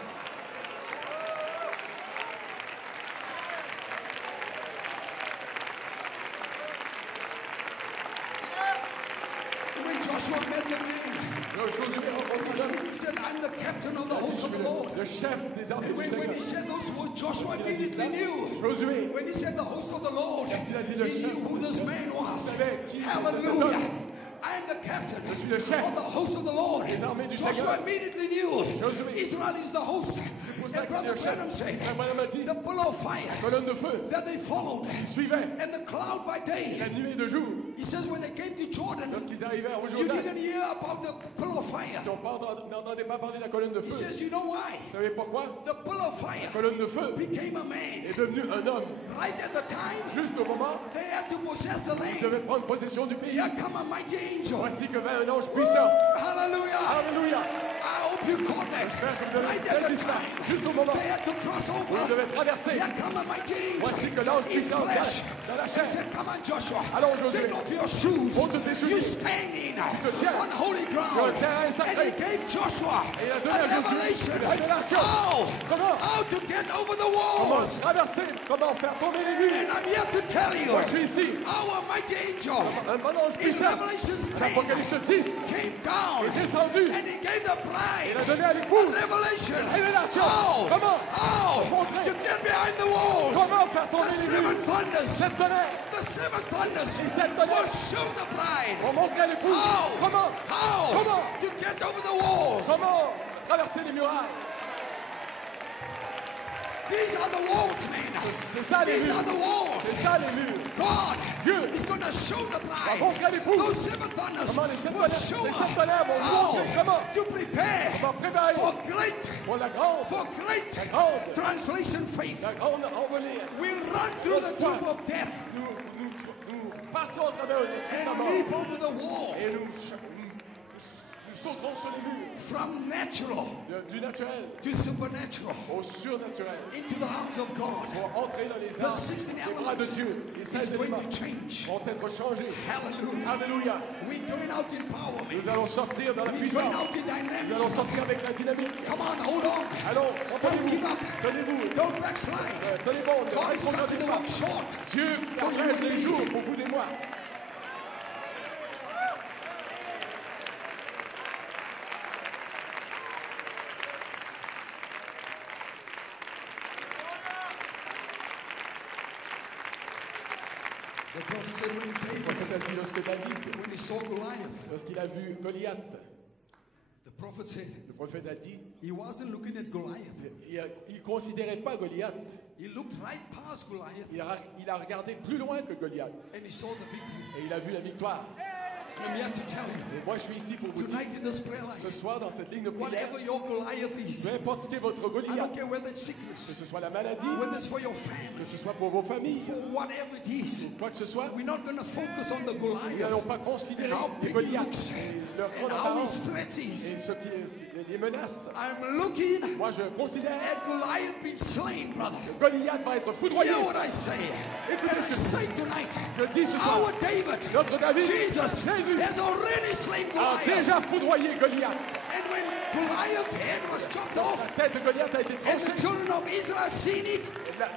When Joshua met the man, Josué rencontre l'homme, he said, I'm the captain of the host of the Lord. le chef des armées And du when he Seigneur. said those words, Joshua immediately knew. Josué, When he said the host of the Lord, il a dit le he chef. knew who this man was. savait qui était cet Hallelujah. homme. I am the captain suis le chef of the host of the Lord. des armées du Joshua Seigneur. immediately knew Josué. Israel is the host. pour ça And qu'il est Brother le chef. Branham said, Frère Branham a dit, the pillar of fire colonne de feu, that they followed, suivait and the cloud by day. la nuit et de jour. He says when they came to Jordan, Lorsqu'ils arrivèrent au you Jourdain, didn't hear about the pillar of fire. ils n'entendaient pas parler de la colonne de He feu. says, you know why? Vous savez pourquoi? The pillar of fire La colonne de feu became a man. est devenue un homme. Right at the time, Juste au moment they had to possess the où ils land. devaient prendre possession du pays. Here come a mighty angel. Voici que vint un ange puissant. Hallelujah. Alléluia. I hope you caught that. J'espère que vous avez Right at saisi the cela. time, Juste au moment they had to cross où ils over. devaient traverser. Here come a mighty angel. Voici que l'ange In puissant vient flesh. dans la He chair. said, come on, Joshua. Allons, Josué. Take off your shoes. Ôte tes souliers. You're standing te tiens on holy sur ground. un terrain And sacré. he gave Joshua Et il a donné a à Josué revelation. une révélation. How to get over the Comment walls. traverser, comment faire tomber les murs. And I'm here to tell you, Moi, je suis ici. our mighty angel Un bon ange in puissant. Revelation 10 L'Apocalypse 10 came down est descendu. and he gave the bride Il a donné à l'époux a revelation. révélation. How? Comment How to get behind the walls. Comment faire tomber The les seven murs. thunders. Sept tonnerres The seven thunders Les sept tonnerres will show the bride. vont montrer à l'époux How? comment Comment To get over the walls. traverser les murailles. These are the walls, man. C'est ça les These are murs. the walls. C'est ça les murs. God Dieu is going to show the bride. montrer à l'époux Those seven thunders comment les sept will tonnerres- show les her sept tonnerres vont montrer comment to prepare on va préparer for great, pour la grande grande translation faith. envolée. We'll run through the troop of death Nous passons à travers le and testament leap over the wall. et nous sauterons sur les murs. From natural Du naturel to supernatural. au surnaturel. Into the arms of God. Pour entrer dans les The armes 16 des bras de elements Dieu. Les is 16 going éléments to change. vont être changés. Hallelujah. Alléluia. We're going out in power, man. Nous allons sortir dans la We're puissance. going out in Nous dynamics. allons sortir avec la dynamique. Come on, hold on. Allons, Don't give tenez-vous. up. Tenez-vous. Don't backslide. Tenez bon. Ne God is cutting rétrogradez the pas. work short. Dieu For you abrège and les me. jours pour vous et moi. The prophet said when Le David, prophète a dit lorsque David, when he saw Goliath, lorsqu'il a vu Goliath, the prophet said le prophète a dit, he wasn't looking at Goliath. il ne considérait pas Goliath. He looked right past Goliath Il a regardé plus loin que Goliath. and he saw the victory. Et il a vu la victoire. I'm here to tell you, Et moi, je suis ici pour vous dire, tonight in this prayer ce life, soir, dans cette ligne de prière, whatever your Goliath is, peu importe ce qu'est votre I Goliath, don't care whether it's que sickness, ce soit la maladie, whether it's for your que family, ce soit pour vos familles, for whatever it is, quoi que ce soit, we're not going to focus on the nous n'allons Goliath pas considérer and how les big he Goliaths looks et leur and grande how his apparence threat et is. ce qui les menace. I'm looking Moi, je considère at Goliath being slain, brother. que Goliath va être foudroyé. Hear what I say. And I say tonight, Je dis ce soir, our David, notre David, Jesus, Jésus, has already slain a Goliath. déjà foudroyé Goliath. And when Goliath's head was chopped La off, tête de Goliath a été and the tranchée. children of Israel seen it, Là,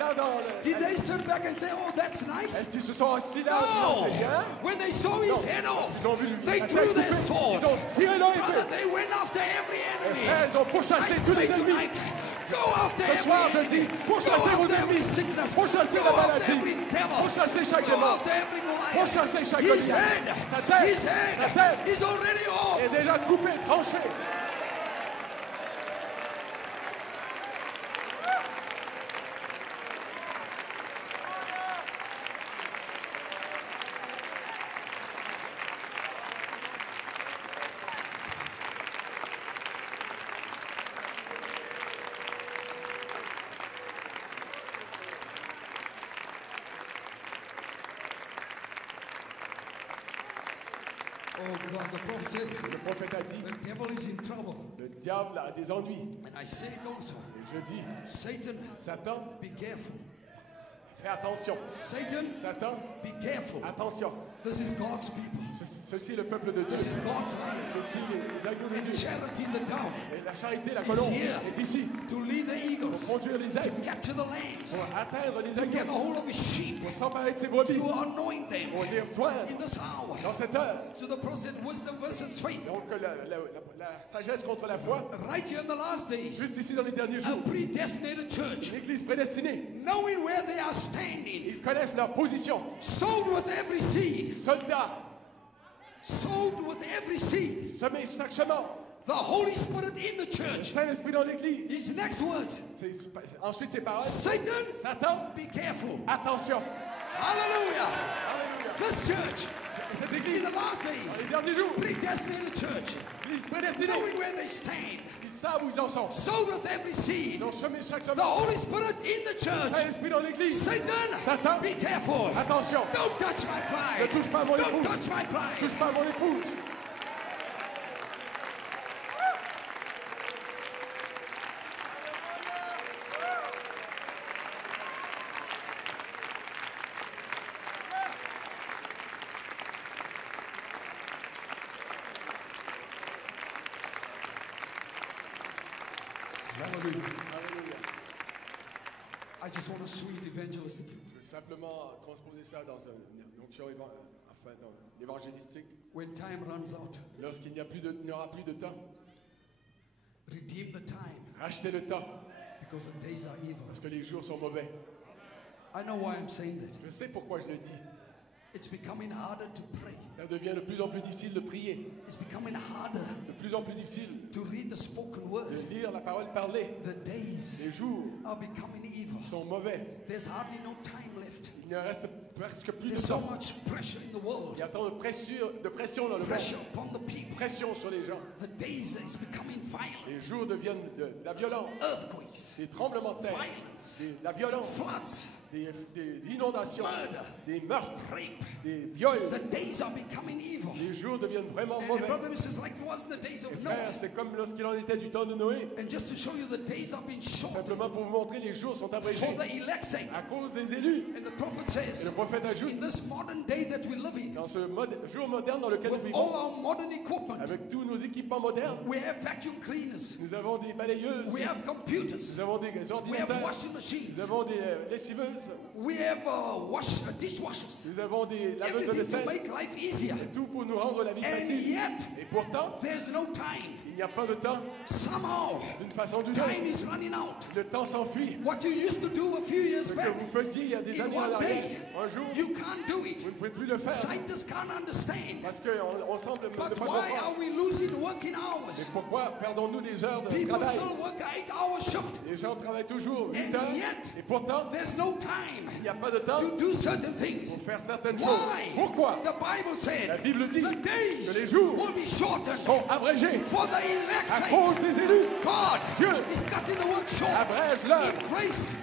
did they sit back and say, oh, that's nice? est-ce qu'ils se sont assis là? No. C'est bien. When they saw his head off, Ils ont vu they la threw tête their coupée. sword. Ils ont tiré leur Brother, épée. they went after every enemy. Elles ont pourchassé I tous les say ennemis. tonight, go after Ce soir, je every dis, enemy. pourchassez Go vos after every ennemis. sickness. Pourchassez Go la after maladie. every devil. Pourchassez chaque Go démon. after every Goliath. Pourchassez chaque His Goliath. head, Sa tête, his sa head tête is already off. est déjà coupée, tranchée. Oh God, the prophet said, Le prophète a dit, the devil is in trouble. le diable a des ennuis. And I say it also, Et je dis, Satan, Satan, be careful. fais attention. Satan, Satan, be careful. attention. This is God's people. Ceci est le peuple de Dieu. This is God's land. Ceci les agneaux de And Dieu. charity, the dove, Et la charité, la is colombe, here est ici to lead the eagles, pour conduire les to aigles, capture the lambs, pour atteindre les to get a agneaux, hold of his sheep, pour s'emparer de ses brebis, to anoint them pour les soigner in this hour. dans cette heure. So the prophet, wisdom versus faith. Donc la sagesse contre la foi, Right here in the last days, juste ici dans les derniers a jours, predestinated church, l'Église prédestinée, knowing where they are standing, ils connaissent leur position. sowed with every seed, Soldats, sowed with every seed. semez chaque chemin. The Holy Spirit in the church. Saint-Esprit dans l'Église. His next words, Ensuite, ces paroles. Satan, Satan, be careful. attention. Hallelujah. Alléluia. This church, Cette in Église, the last dans days, les derniers jours, predestinated church, l'Église prédestinée, knowing where they stand, ils savent où ils en sont. sowed with every seed. Ils ont semé chaque The chemin. Holy Spirit in the church. Saint-Esprit dans l'Église. Satan, Satan, be careful. attention. Don't touch my Ne pride. touche pas à mon Don't épouse. touch my Ne pride. touche pas à mon épouse. Hallelujah. Alléluia. I just want a sweet evangelistic. Je veux simplement transposer ça dans une onction évangélistique. When time runs out, Lorsqu'il n'y aura plus de temps, redeem the time rachetez le temps, because the days are evil. parce que les jours sont mauvais. I know why I'm saying that. Je sais pourquoi je le dis. It's becoming harder to pray. Ça devient de plus en plus difficile de prier, It's becoming harder de plus en plus difficile to read the spoken de word. lire la parole parlée. The days Les jours are becoming evil. sont mauvais. There's hardly no time left. Il ne reste presque plus de There's so temps. much pressure in the Il world. y a tant de pression dans le Pressure monde. upon the people. Pression sur les gens. The days is becoming violent. Les jours deviennent de la violence, Earthquakes, des tremblements de terre, violence, la violence, floods, des inondations, murder, des meurtres, rape. des viols. The days are becoming evil. Les jours deviennent vraiment And mauvais. brother and sisters, like it was in the days of Frère, Noah. c'est comme lorsqu'il en était du temps de Noé. And just to show you the days are being short Simplement pour vous montrer, les jours sont abrégés for the elect's sake. à cause des élus. And the prophet Et says, le prophète ajoute, in this modern day that we live in, dans ce jour moderne dans lequel nous with all vivons, our modern equipment, avec tous nos équipements modernes, we have vacuum cleaners, nous avons des balayeuses, we have computers, nous avons des we have ordinateurs, washing machines, nous avons des lessiveuses, we have dishwashers, nous avons des laveuses de everything to vaisselle, make life easier. et tout pour nous rendre la vie And facile. yet, Et pourtant, there's no time. il n'y a pas de temps. Somehow, D'une façon ou d'une time autre, is running out. le temps s'enfuit. What you used to do a few years Ce que back, vous faisiez il y a des in années en one arrière, day, un jour, you can't do it. vous ne pouvez plus le faire. Scientists can't understand. Parce qu'on semble ne pas But why comprendre. are we losing working Et hours? pourquoi perdons-nous des heures de People travail? still work an 8-hour shift. Les gens travaillent toujours 8 And heures. yet, Et pourtant, there's no time il n'y a pas de temps to do certain things. pour faire certaines choses. Why? Pourquoi? The Bible La said Bible dit the days que les jours will be shortened sont abrégés for the elect's à sake. cause des élus. God Dieu is cutting the work short abrège l'heure in grace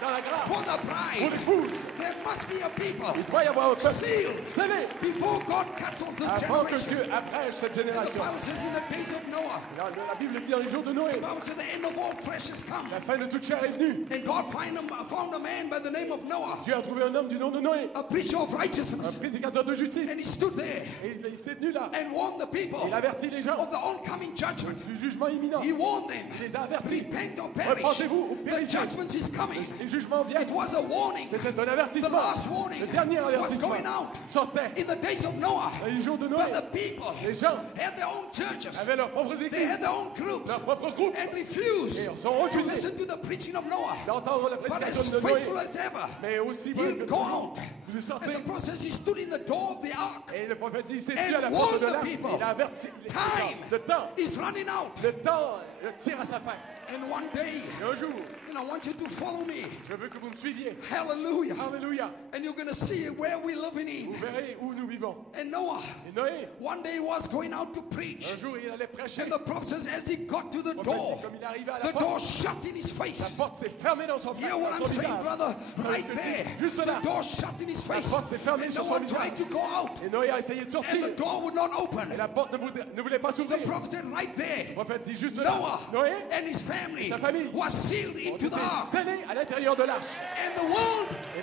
dans la grâce for the pour bride. l'épouse. There must be a people Il doit y avoir un peuple sealed scellé before God cuts off this avant que generation. Dieu abrège cette And the génération. Bible says in the days of Noah, La Bible dit dans les jours de Noé, the Bible says the end of all flesh has come. la fin de toute chair est venue. And God found a man by the name of Noah, Dieu a trouvé un homme du nom de Noé, a preacher of un righteousness. prédicateur de justice. And he stood there Et il s'est tenu là. and warned the people Il avertit les gens of the oncoming judgment. du jugement imminent. He warned them, Il les a avertis. repent or perish. Repentez-vous ou The périssez. judgment is coming. Les jugements viennent. It was a warning. C'était un The avertissement. last warning Le dernier was avertissement going out sortait in the days of Noah. dans les jours de But Noé. the people Les gens had their own churches. avaient leurs propres They églises, had their own groups leur propre groupe, and refused et ils ont to refusé listen to the preaching of Noah. d'entendre la But as prédication de faithful Noé. as ever, Mais aussi vrai he'll que go out. vous And sortez. the process, he stood in the door of the ark. Et le prophète dit, c'est And Dieu à la warn porte de the l'arche. people. Il a averti les gens. Time Le temps, is running out. le temps tire à sa fin. And one day, Et un jour, and I want you to follow me. je veux que vous me suiviez. Hallelujah. Alléluia. And you're going to see where we're living Vous in. verrez où nous vivons. And Noah, Et Noé, one day was going out to preach. un jour, il allait prêcher. And the prophet says, as he got to the Le prophète door, dit, comme il arrivait à la the door porte, shut in his la face. porte s'est fermée dans son You hear what dans I'm son saying, visage. brother? Right ce que je there. dis? Juste là. The door shut in his face. porte s'est fermée And sur no son one visage. tried to go out. Et Noé a essayé de And sortir. the door would not open. Et la porte ne voulait pas The s'ouvrir. prophet said, right there, Le prophète dit juste là, Noah Noé and his family sa famille was sealed ont into été the ark. scellés à l'intérieur de l'arche. And the world Et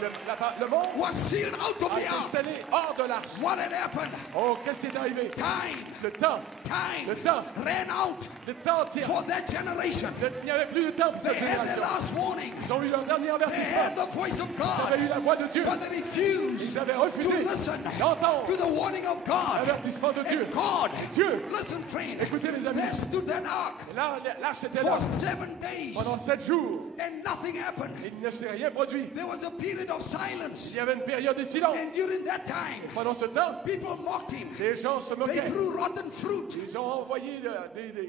le monde was sealed out of a the été ark. scellé hors de l'arche. What had happened? Oh, qu'est-ce qui est arrivé? Time, Le temps time Le temps. ran out Le temps tire. for that generation. Il n'y avait plus de temps pour They cette had their génération. last warning. Ils ont eu leur dernier They avertissement. had the voice of Ils avaient eu God. la voix de Dieu. But they refused Ils avaient to refusé listen d'entendre to the warning of God. l'avertissement de Dieu. And God, Dieu. listen friend, Écoutez, les amis. there stood that ark Et là, l'arche était for là 7 days pendant 7 jours. and nothing happened. Il ne s'est rien produit. There was a period of silence. Il y avait une période de silence. And during that time, Pendant ce temps, people mocked him. les gens se They moquaient. threw rotten fruit, Ils ont envoyé,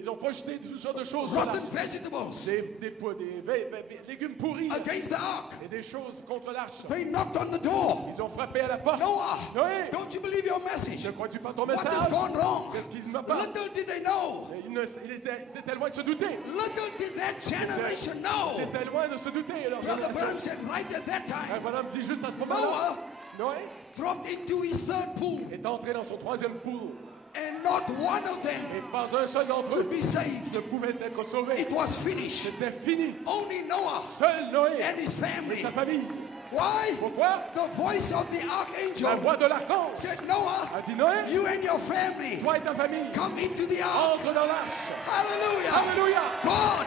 ils ont projeté toutes sortes de choses sur rotten l'arche. vegetables Des légumes pourris against the ark. et des choses contre l'arche. They knocked on the door. Ils ont frappé à la porte. Noah, Noé, don't you believe your message? ne crois-tu pas ton What has message? gone wrong? Qu'est-ce qui ne va pas? Little did they know. Ils étaient loin de se douter. Little did that generation Ils know. étaient loin de se douter. Leur Brother génération. Branham said right at that Un time, bonhomme dit juste à ce moment-là, Noé dropped into his third pool, est entré dans son troisième pool. and not one of them Et pas un seul d'entre eux could be saved. ne pouvait être sauvé. It was finished. C'était fini. Only Noah Seul Noé and his et family. sa famille. Why? Pourquoi? The voice of the La archangel voix de l'archange said, Noah, a dit Noé, you and your family toi et ta famille, come into the ark. entre dans l'arche. Hallelujah. Alléluia. God,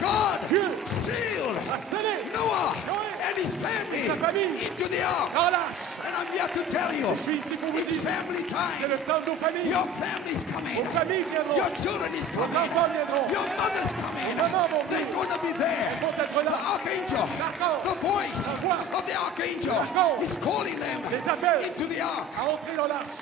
God Dieu sealed a scellé Noah Noé and his family sa famille into the ark. dans l'arche. And I'm here to tell you, Je suis ici pour vous it's dire, family c'est time. le temps de nos familles. Your family's coming. Vos familles viendront. Your children is Vos coming. enfants viendront. Your mother's coming. Vos mamans vont They're venir. going to be there. Ils vont être The là. archangel, L'archange, the voice la voix of the archangel l'archange is calling them les appelle into the ark. à entrer dans l'arche.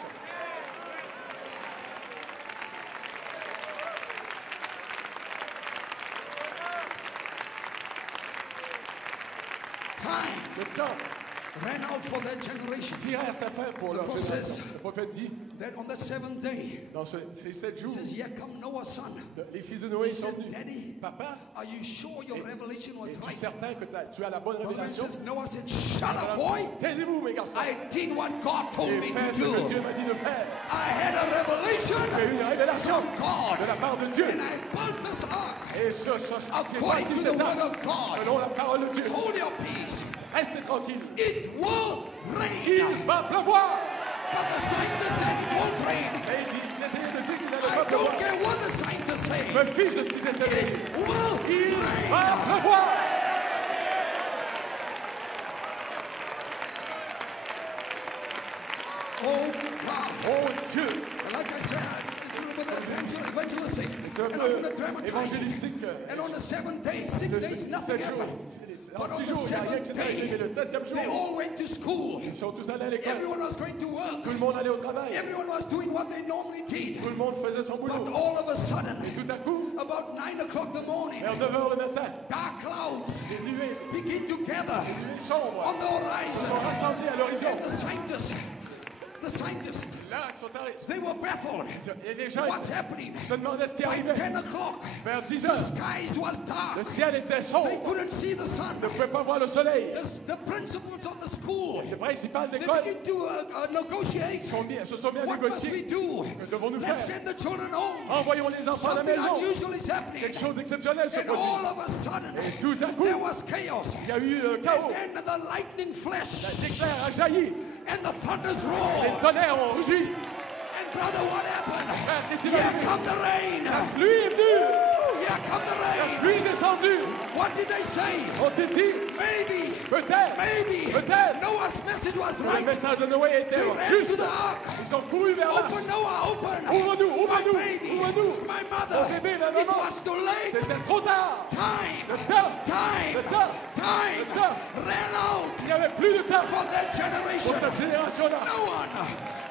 Time, Le temps, ran out for their generation. Tiraient à sa fin pour leur The génération. process. Le prophète dit, That on the seventh day, dans ces 7 he jours, says, here come Noah's son. les fils de Noé He sont said, venus. Daddy, Papa, are you sure your revelation was es-tu right? certain que tu as la bonne Brother man révélation? says, Noah said, shut up, boy. Taisez-vous, mes garçons. I did what God told J'ai me fait to ce que Dieu do. m'a dit de faire. I had a J'ai eu revelation une révélation from God. de la part de Dieu. And I built this ark Et ce qui est according parti to the cet word arbre, of God. selon la parole de Dieu. Hold your peace. Restez tranquille. It will rain. Il va pleuvoir. But the scientists said it won't rain. Et il essayait de dire qu'il n'allait I pas don't pleuvoir. care what the scientists say. Je me fiche de ce qu'ils essaient de dire. It will Il rain. va pleuvoir. Oh God. Oh Dieu. Like I said, it's a little bit evangelistic. C'est un And I'm peu going to dramatize évangélistique. it. And on the seventh day, 6 Le days, nothing 7 jours. happened. But En on 6 the jours, il n'y a rien qui seventh s'est arrivé. Mais day, le 7e they jour, all went to school. ils sont tous allés à l'école. Everyone was going to work. Tout le monde allait au travail. Everyone was doing what they normally did. Tout le monde faisait son But boulot. all of a sudden, Tout à coup, about 9 o'clock in the morning, vers 9h le matin, dark clouds les nuées, begin to gather les nuées sombres on the sont horizon. rassemblées à l'horizon. And the scientists, Là, ils sont arrivés. they were baffled. Et les gens What's happening? se demandaient ce qui By arrivait. 10 o'clock, Vers 10 the heures, skies was dark. le ciel était sombre. They couldn't see the sun. Ils ne pouvaient pas voir le soleil. The principals of the school, Les principales they d'école begin to negotiate. se sont mis à What must we négocier. do? Que devons-nous Let's faire? send the children home. Envoyons les enfants à la Something maison. unusual is happening. Quelque chose d'exceptionnel se And all produit. of a sudden, Et tout à coup, there was chaos. il y a eu le chaos. And then the lightning flashed. L'éclair a jailli. And the thunders Les roared. tonnerres ont rugi. And brother, what happened? Frère, qu'est-il Here arrivé? come the rain. La pluie est venue. Woo, here come the La rain. pluie est descendue. What did they say? Ont-ils dit? Maybe. Peut-être. Maybe. Peut-être. Noah's message was Le right. message de Noé était They ran juste. to the ark. Ils sont courus vers l'arche. Open, Noah, open. Ouvre-nous, My ouvre-nous, baby. ouvre-nous. My mother. Mon bébé, ma It maman. was too late. C'était trop tard. Time. Le temps. Time. Le temps. Time. Le temps. Ran out Il n'y avait plus de temps for that pour generation. cette génération-là. No one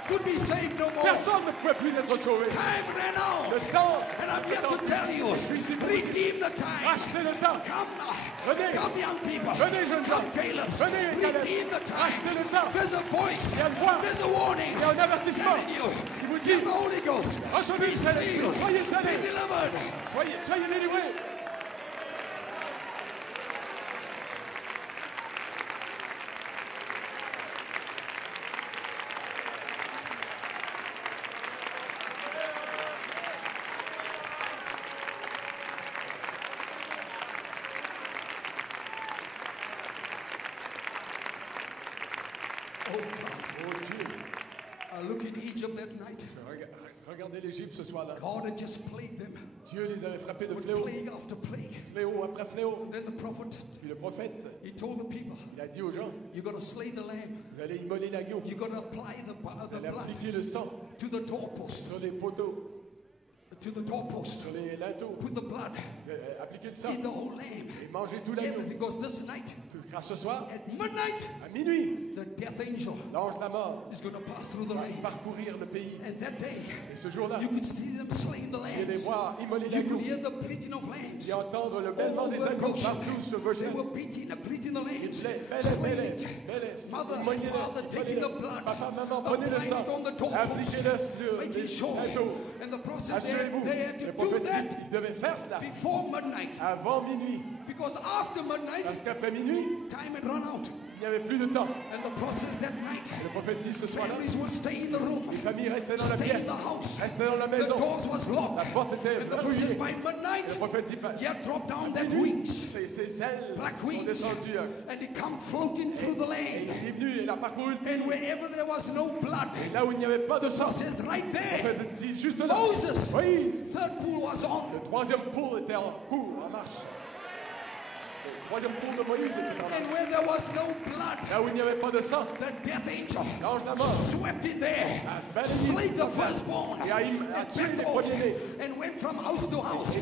could be saved no more. Personne ne pouvait plus être sauvé. Time ran Le out. temps. And I'm here to tell you, Je suis ici pour vous dire, redeem the time. rachetez le temps. Venez. Come young people. Venez, jeunes gens. Come Caleb. Venez, Caleb. Redeem the time. Rachetez le temps. There's a voice. Il y a une voix. There's a warning. Il y a un avertissement Telling you. qui vous Get dit, the Holy Ghost. recevez Be le Saint-Esprit. sealed. Soyez Be scellés. delivered. Soyez délivrés. Oh God. Look in Egypt that night. Regardez l'Égypte ce soir-là. God had just plagued them Dieu les avait frappés de with fléaux. plague after plague. Fléau après fléau. And then the prophet, Puis le prophète, he told the people, il a dit aux gens, you got to slay the lamb. vous allez immoler l'agneau. You got to apply the Vous allez blood appliquer le sang to the doorpost. sur les poteaux, To the doorpost. sur les linteaux. Put the blood Vous allez appliquer le sang in the whole lamb. et mangez tout l'agneau. Everything goes this night. Car ce soir, At midnight, à minuit, the death angel l'ange de la mort is going to pass through the va land. parcourir le pays. And that day, Et ce jour-là, you could see them slaying the vous allez lambs. voir immoler You l'agneau could hear the bleating of lambs. et entendre le All bêlement des over agneaux Goshen. partout sur They Goshen. were beating the lambs. Belle, Slaying belle, it. belle. Mother, Immolez-les, father, taking the immolez-les. blood, Papa, maman, prenez le applying sang. it on the doorpost, Appliquez-le sur making les sure. linteaux. And the process, Assurez-vous. they had to Le do prophète dit, that il devait faire cela before midnight. avant minuit. Because after midnight, Parce qu'après minuit, time had run out. il n'y avait plus de temps. And the process that night, Le prophète dit ce soir-là, families would stay in the room, les familles restaient dans la stay in pièce, the house. restaient dans la The maison. doors was locked. La porte était And the process verrouillée. by Et le midnight, prophète dit, he had dropped down à that minuit, wings, ses ailes black sont wings, descendues. and he come floating through the Et land. il est venu, il a parcouru le pays. And wherever there was no blood, Et là où il n'y avait pas de sang, process right le there. prophète dit juste là. Moses, Oui, third pool was on. le troisième pool était en cours, en marche. Le troisième pool de Moïse était en marche. And where there was no blood, Là où il n'y avait pas de sang, the death angel l'ange de la mort swept it there, balayé slayed the firstborn, et a tué and les backed off, premiers-nés. and went from house to house.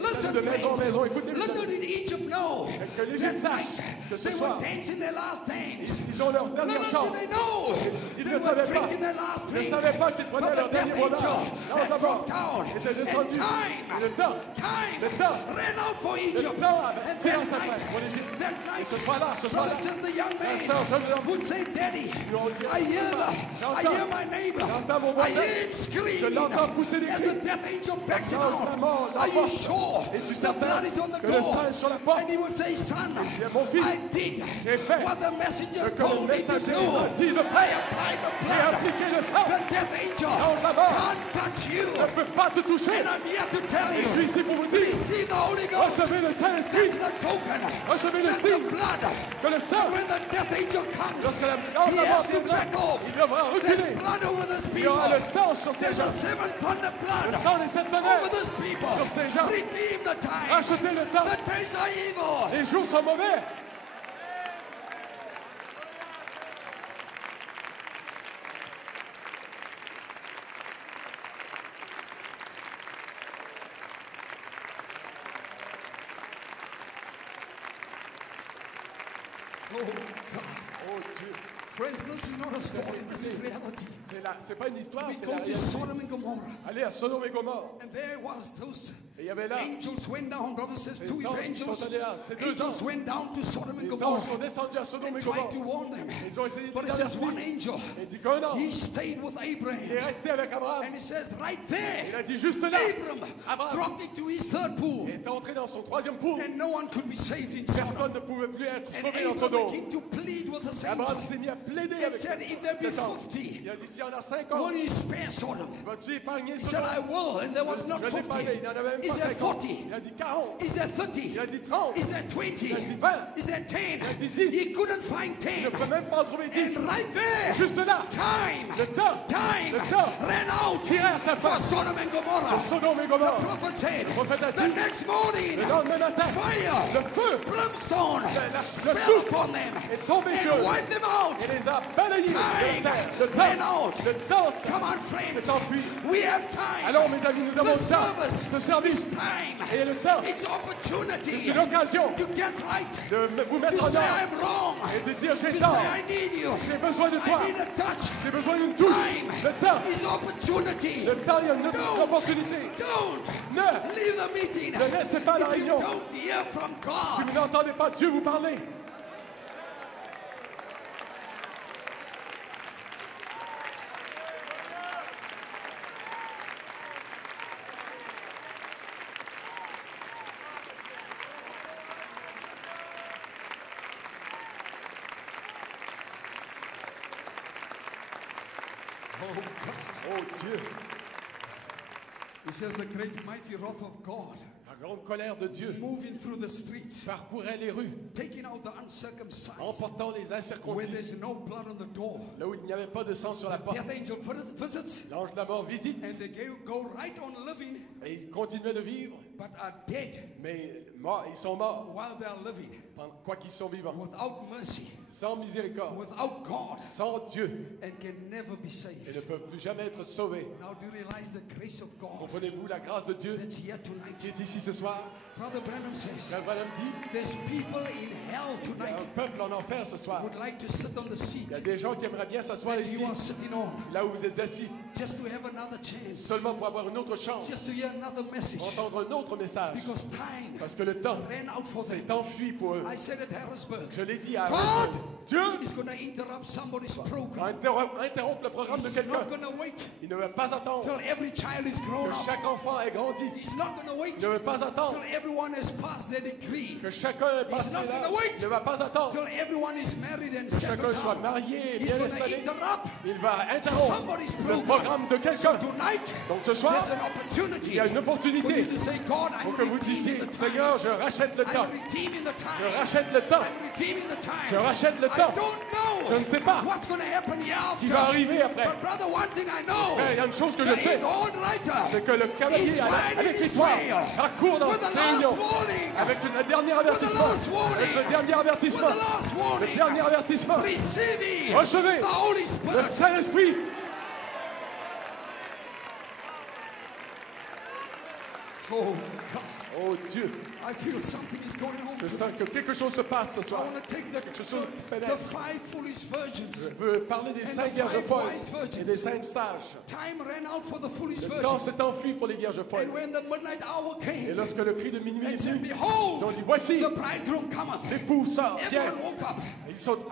Listen, de maison en friends, maison, écoutez-moi. little did Egypt know Que l'Égypte that sache night que ce they were soir, dancing their last dance. ils ont leur dernière Little chance. did they know Ils they ne were savaient pas. drinking their last Ils ne drink. savaient pas qu'ils prenaient But leur the dernier death bonheur. angel L'ange had de la mort dropped down, était and descendu. Et le time temps ran out for Egypt. temps And tire then sa night, pour l'Égypte. that night, ce soir-là, brother says the young man sœur, jeune homme, would say, Daddy, lui dit, I hear j'entends my neighbor, j'entends mon I voisin, hear him je screaming l'entends pousser des as cris. the death angel backs him L'ange de la out. mort Are you l'emporte. sure Es-tu the certain blood is on the que le door? sang est sur la porte? And he will say, son, mon fils, I did j'ai fait what the messenger ce que le told me to messager do. m'a dit de I faire. applied the J'ai blood. appliqué le sang. The death angel L'ange de la mort can't touch you. ne peut pas te toucher. And I'm here to tell Et je you, suis ici pour vous dire, receive the Holy Ghost. recevez le Saint-Esprit, That's the token. recevez le That's the signe blood. que le sang, And when the death angel comes, lorsque l'ange he de la mort has to viendra, back off. il devra There's reculer. blood over this Il y people. aura le sang sur ces There's a gens. seven thunder Le blood sang des sept tonnerres over this people. sur ces gens. Redeem the time. Rachetez le temps. The days are evil. Les jours sont mauvais. Oh, God. Oh Dieu, Friends, this is not a story. This is reality. c'est pas une histoire, We c'est go la to réalité. Sodom and Gomorrah. Allez à Sodome et Gomorrhe. And there was those Et il y avait là, angels went down. Brother says two Les anges angels. sont allés là. Ces deux Angels anges. went down to Sodom and les anges Gomorrah. sont descendus à Sodome et Tried to Gomorrhe. warn them. Ils ont essayé de But it les says one avertir. angel, Il dit qu'un ange, he stayed with il est Abraham. resté avec Abraham. And he says, right Il there, a dit juste là, Abraham Abraham dropped into his third pool. est entré dans son troisième pool. And no one could be saved in Sodom. Personne ne pouvait plus être And sauvé dans Abraham Sodome. began to plead with this Abraham angel. s'est mis à plaider And avec said, if there be cet ange. 50, Il a dit, s'il y en a 50, will you spare Sodom? vas-tu épargner He said, Sodome? I will. And there was not Je l'ai 50. parlé, il n'y en avait même Is pas there 50. 40? Il a dit 40. Is there 30? Il a dit 30. Is there 20? Il a dit 20. Is there 10? a dit 10. He couldn't find Il ne 10. peut même pas en trouver 10. And right there, Juste là, time le temps ran out tirait à sa for fin. Sodom and Gomorrah. Sodome et The Gomorre. prophet said, prophète a the dit, next morning, le lendemain matin, fire, le feu brimstone le fell souffle upon them est tombé sur and eux wiped them out. et les a balayés de Time la terre. Le ran temps, out. le temps Come on, friends. s'est enfui. We have time. Alors, mes amis, nous avons The le temps, service ce service is time. et le temps. It's opportunity C'est une occasion to get right. de vous mettre To en say ordre I'm wrong. et de dire To j'ai say tort, I need you. j'ai besoin de toi, I need a touch. j'ai besoin d'une touche. Time Le temps, is opportunity. le temps, il y a une Don't. opportunité. Don't Ne leave the meeting. Ne laissez pas la If you réunion. don't hear from Si God, vous n'entendez pas Dieu vous parler, oh God. oh Dieu, It says the great mighty wrath of God la grande colère de Dieu moving through the streets, parcourait les rues, taking out the uncircumcised, emportant les where incirconcis, there's no blood on the door. là où il n'y avait pas de sang sur la porte. Death angel visits, L'ange de la mort visite and they go right on living, et ils continuaient de vivre, but are dead mais morts, ils sont morts, while they are living, quoi qu'ils sont vivants, without mercy, sans miséricorde, without God, sans Dieu, and can never be et saved. ne peuvent plus jamais être sauvés. Now, do you realize the grace of God Comprenez-vous la grâce de Dieu that's here tonight? qui est ici ce soir? Brother Branham says Frère Branham dit, there's people in hell il y a tonight un peuple en enfer ce soir. would like to sit on the seat Il y a des gens qui aimeraient bien s'asseoir that ici, you are sitting on, là où vous êtes assis, just to have another chance, seulement pour avoir une autre chance, just to hear another message, entendre un autre message. because time Parce que le temps ran out for them. s'est enfui pour eux. I said at Harrisburg, Je l'ai dit à God Harrisburg, Dieu is going to interrupt somebody's va program. interrompre le programme de He's quelqu'un. not going to wait Il ne va pas attendre till every child is grown que up. chaque enfant ait grandi. He's not going to wait Il ne veut pas attendre till everyone has passed their degree. que chacun ait passé not l'âge. gonna wait Il ne va pas attendre Till everyone is married and que chacun settled soit down. marié et He's bien going to installé. interrupt Il va interrompre somebody's le program. programme de So quelqu'un. tonight, Donc ce soir, there's an opportunity il y a une for you opportunité to say, God, I'm pour que vous redeeming disiez, the time. Seigneur, je rachète le temps. I'm redeeming the Je time. rachète le temps. I'm redeeming the time. Je rachète le I temps. don't know Je ne sais pas what's going to happen qui hereafter. va arriver après. But brother, one thing I know, Frère, il y a une chose que je the sais, old writer c'est que le cavalier is à riding his l'écritoire trail parcourt dans with the ses last réunions warning. avec le dernier With the avertissement. last warning. Avec le dernier With avertissement. the last Le warning. dernier avertissement. Receiving Recevez the Holy le Spirit. Saint-Esprit. Oh God. Oh Dieu, I feel something is going on. je sens que quelque chose se passe ce I soir. want to take the five foolish virgins. Je veux parler des And 5 the vierges five folles wise virgins. et des 5 sages. Time ran out for the foolish Le temps virgins. s'est enfui pour les vierges folles. And when the midnight hour Et came, lorsque le cri de minuit est and said, venu, ils behold, ont dit, voici, the bridegroom cometh. l'époux sort, viens. Everyone woke up.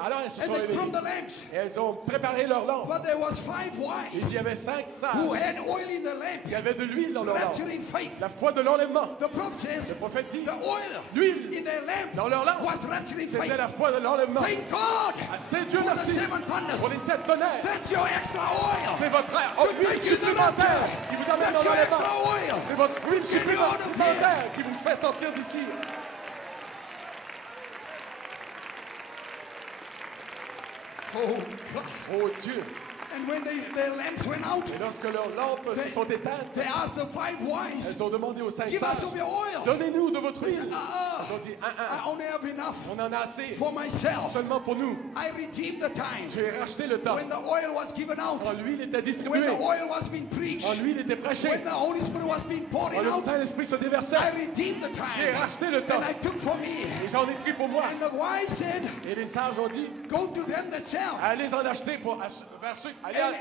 Alors elles se And sont they réveillées. trimmed the lamps. Et elles ont préparé leur lampe. But there was 5 Il wise y avait 5 who sages. had oil in the lamp. Il y avait de l'huile dans leur lampe. Rapturing faith. La foi de l'enlèvement. The prophet says, Le prophète dit, the oil l'huile in their lamp dans leur lampe, was rapturing c'était faith. la foi de l'enlèvement. Thank God C'est Dieu for the merci 7 thunders. pour les 7 tonnerres. That's your extra oil. C'est votre To huile take you to the supplémentaire rapture. qui vous amène dans That's your extra l'enlèvement. oil. C'est votre huile Take you out of supplémentaire qui vous fait sortir d'ici. Oh God. Oh Dieu. And when their lamps went out, Et lorsque leurs lampes se sont éteintes, they asked the 5 wise, elles ont demandé aux 5 give us sages, of your oil. donnez-nous de votre They said, huile. Ils ont dit, I only have enough on en a assez for myself. seulement pour nous. I redeemed the time J'ai racheté le temps. when the oil was given out, Quand l'huile était when distribuée, the oil was being preached, quand l'huile était prêchée, when the Holy Spirit was being poured quand le out. Saint-Esprit se déversait, I redeemed the j'ai time racheté le temps. and I took for me. Et j'en ai pris pour moi. And the wise said, Et les sages ont dit, go to them that sell allez en acheter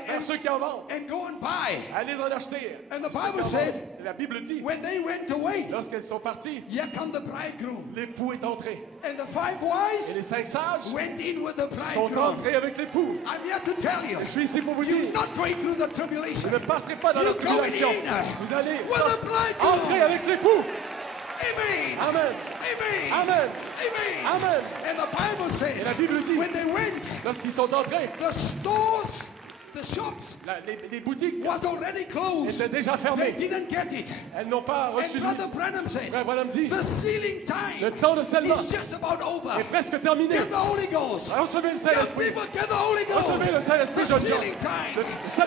vers ceux qui en vendent. and go and buy. Allez en acheter. And the Bible Ceux qui en said, vendent. La Bible dit, when they went away, lorsqu'elles sont parties, here come the bridegroom. l'époux est entré. And the 5 Et wise les 5 sages went in with the sont bridegroom. entrés avec l'époux. I'm here to tell you, Je suis ici pour vous you're dire, not going through the tribulation. vous ne passerez pas dans la You're going tribulation. in Vous allez with the bridegroom. entrer avec l'époux. Amen. Amen. Amen. Amen. Amen. Amen. And the Bible Et la said, Bible dit, when they went, lorsqu'ils sont entrés, the stores, the shops les boutiques was already closed. étaient déjà They fermées. didn't get it. Elles n'ont pas reçu And l'huile. Brother Branham said, Frère Branham dit, the sealing time le temps de scellement is just about over. est presque terminé. Get the Holy Ghost. Recevez le Yes, Saint-Esprit. people, get the Holy Ghost. Recevez le Saint-Esprit, The jeunes gens. sealing time Le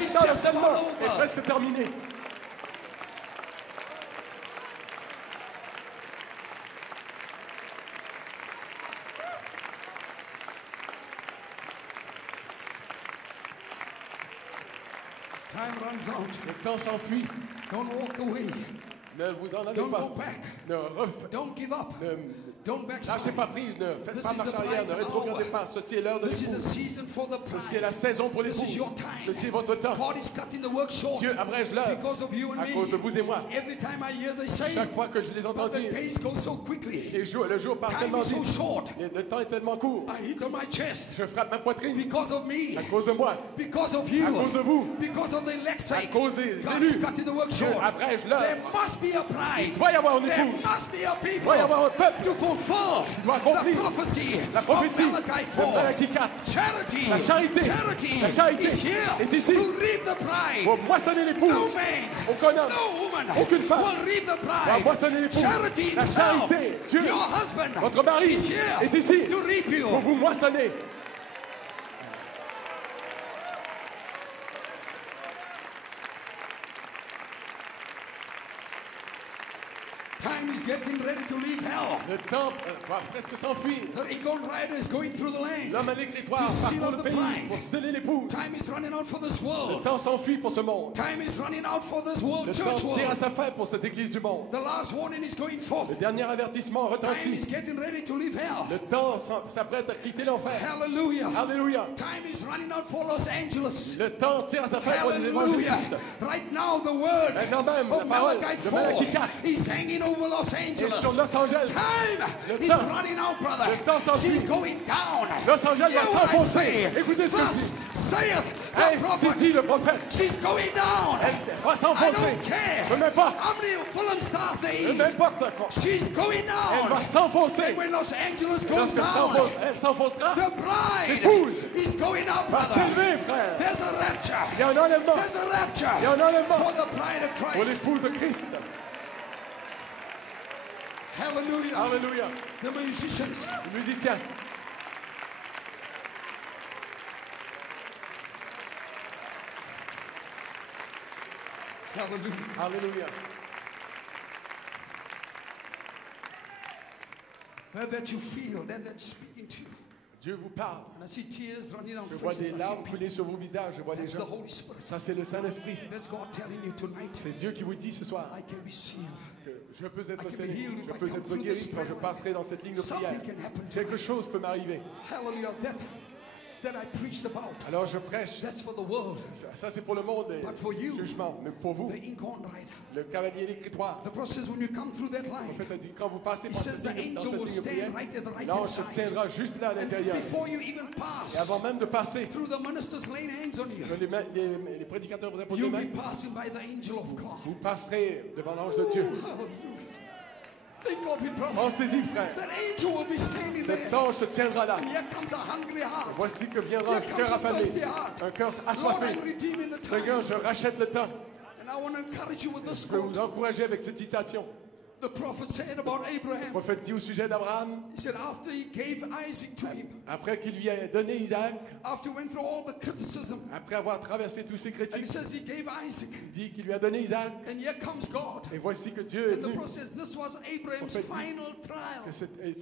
is temps de just scellement about est over. presque terminé. Time runs out. Le temps s'enfuit. Don't walk away. Ne vous en allez Don't pas. go back. Don't give up. Don't Lâchez backslide. pas prise, ne faites This pas is marche the arrière, ne bride's rétrogradez hour. pas. Ceci est l'heure de This is a l'époux. season for the Ceci est bride. la saison pour This is l'époux. your time. Ceci est votre temps. God is cutting the work short Dieu abrège l'heure because of you and à cause de me. vous et moi. Every time I hear they say, Chaque fois que je les entends but the dire, days go so quickly. le jour part Time tellement is so vite, short. le temps est tellement court. I hit on my chest Je frappe ma poitrine because of me, à cause de moi, because of à you, cause de vous, because of the elect's à sake. cause des God is élus. cutting the work Dieu short. abrège l'heure. There must be a bride. Il doit y avoir un There époux. must be a Il people doit y avoir un peuple to fulfill qui doit accomplir the prophecy la prophétie of Malachi de 4. Malachie 4. Charity, La charité. charity La charité is here est ici. to reap the bride. Pour moissonner l'époux. No man, Aucun homme, no woman aucune femme will reap the va bride. moissonner l'époux. Charity La himself, charité, Dieu, your husband, votre mari is here est ici to reap you. pour vous moissonner. Time is getting ready to leave hell. Le temps va presque s'enfuir. The Egon rider is going through the land. L'homme à l'écritoire To seal parcourt up le the pays bride. pour sceller l'époux. Time is running out for this Le world. temps s'enfuit pour ce monde. Time is running out for this world, Le church temps tire à world. sa fin pour cette église du monde. The last warning is going forth. Le dernier avertissement Time is retentit. getting ready to leave hell. Le temps s'apprête à quitter l'enfer. Hallelujah. Alléluia. Time is running out for Los Angeles. Le temps tire à sa fin pour les Hallelujah. évangélistes. Right now the word Maintenant même, la of parole Malachi de 4 Malachie 4 is hanging over Los est Angeles. sur Los Angeles. Time Le is temps- running out, brother. le temps s'enfuit. She's going down. Los Angeles Hear va what I s'enfoncer. say. Écoutez ce que Thus dit. saith the Ainsi prophet. dit le prophète. She's going down. Elle va I s'enfoncer. don't care Peu m'importe. how many Fulham stars there Peu is. m'importe quoi. She's going Elle va down. s'enfoncer. And when Los Angeles goes Lorsque down, elle s'enfoncera, the bride l'épouse is going up, va brother. s'élever, frère. There's a rapture. Il y a un enlèvement There's a rapture Il y a un enlèvement for the bride of pour Christ. l'épouse de Christ. Hallelujah. Alléluia. The musicians. Les musiciens. Hallelujah. Alléluia. That you feel, that's speaking to you. Dieu vous parle. And I see tears running down Je vois faces. des I larmes see couler sur vos visages. Je vois des That's the gens. Holy Spirit. Ça, c'est le Saint-Esprit. That's God telling you tonight, C'est Dieu qui vous dit ce soir I can be sealed. que je peux être I can be scellé, healed je if I peux come être through guéri this quand je prayer passerai dans cette ligne de prière. Something can happen Quelque tonight. chose peut m'arriver. Hallelujah. That I preached about. Alors je prêche. That's for the world. Ça, c'est pour le monde, But for you, le jugement. Mais pour vous, the incorn rider. le cavalier l'écritoire. The process when you come through that En line, fait, a dit, quand vous passez he par says cette the ligne, dans angel cette will ligne de prière, stand right at the right hand l'ange se side. tiendra juste là à And l'intérieur. before you even Et pass avant même de passer, through the ministers laying hands on you, les prédicateurs vous imposent les you'll be mains. passing by the angel of God. Vous passerez devant l'ange de Dieu. Think of it, brother. Pensez-y, frère. That angel will be standing Cet there. ange se tiendra là. And here comes a hungry heart. Voici que viendra un Here cœur comes a affamé, thirsty heart. un cœur Lord, assoiffé. I'm redeeming the Seigneur, time. je rachète le temps. And I want to encourage you with this Je peux quote. vous encourager avec cette citation. The prophet said about Le Abraham. prophète dit au sujet d'Abraham, He said after he gave Isaac to him, après qu'il lui a donné Isaac, after he went through all the criticism, après avoir traversé tous ces and he critiques, says he gave Isaac. il dit qu'il lui a donné Isaac. And here comes God. Et voici que Dieu est And the venu. process, this was Abraham's Prophète dit final trial. Que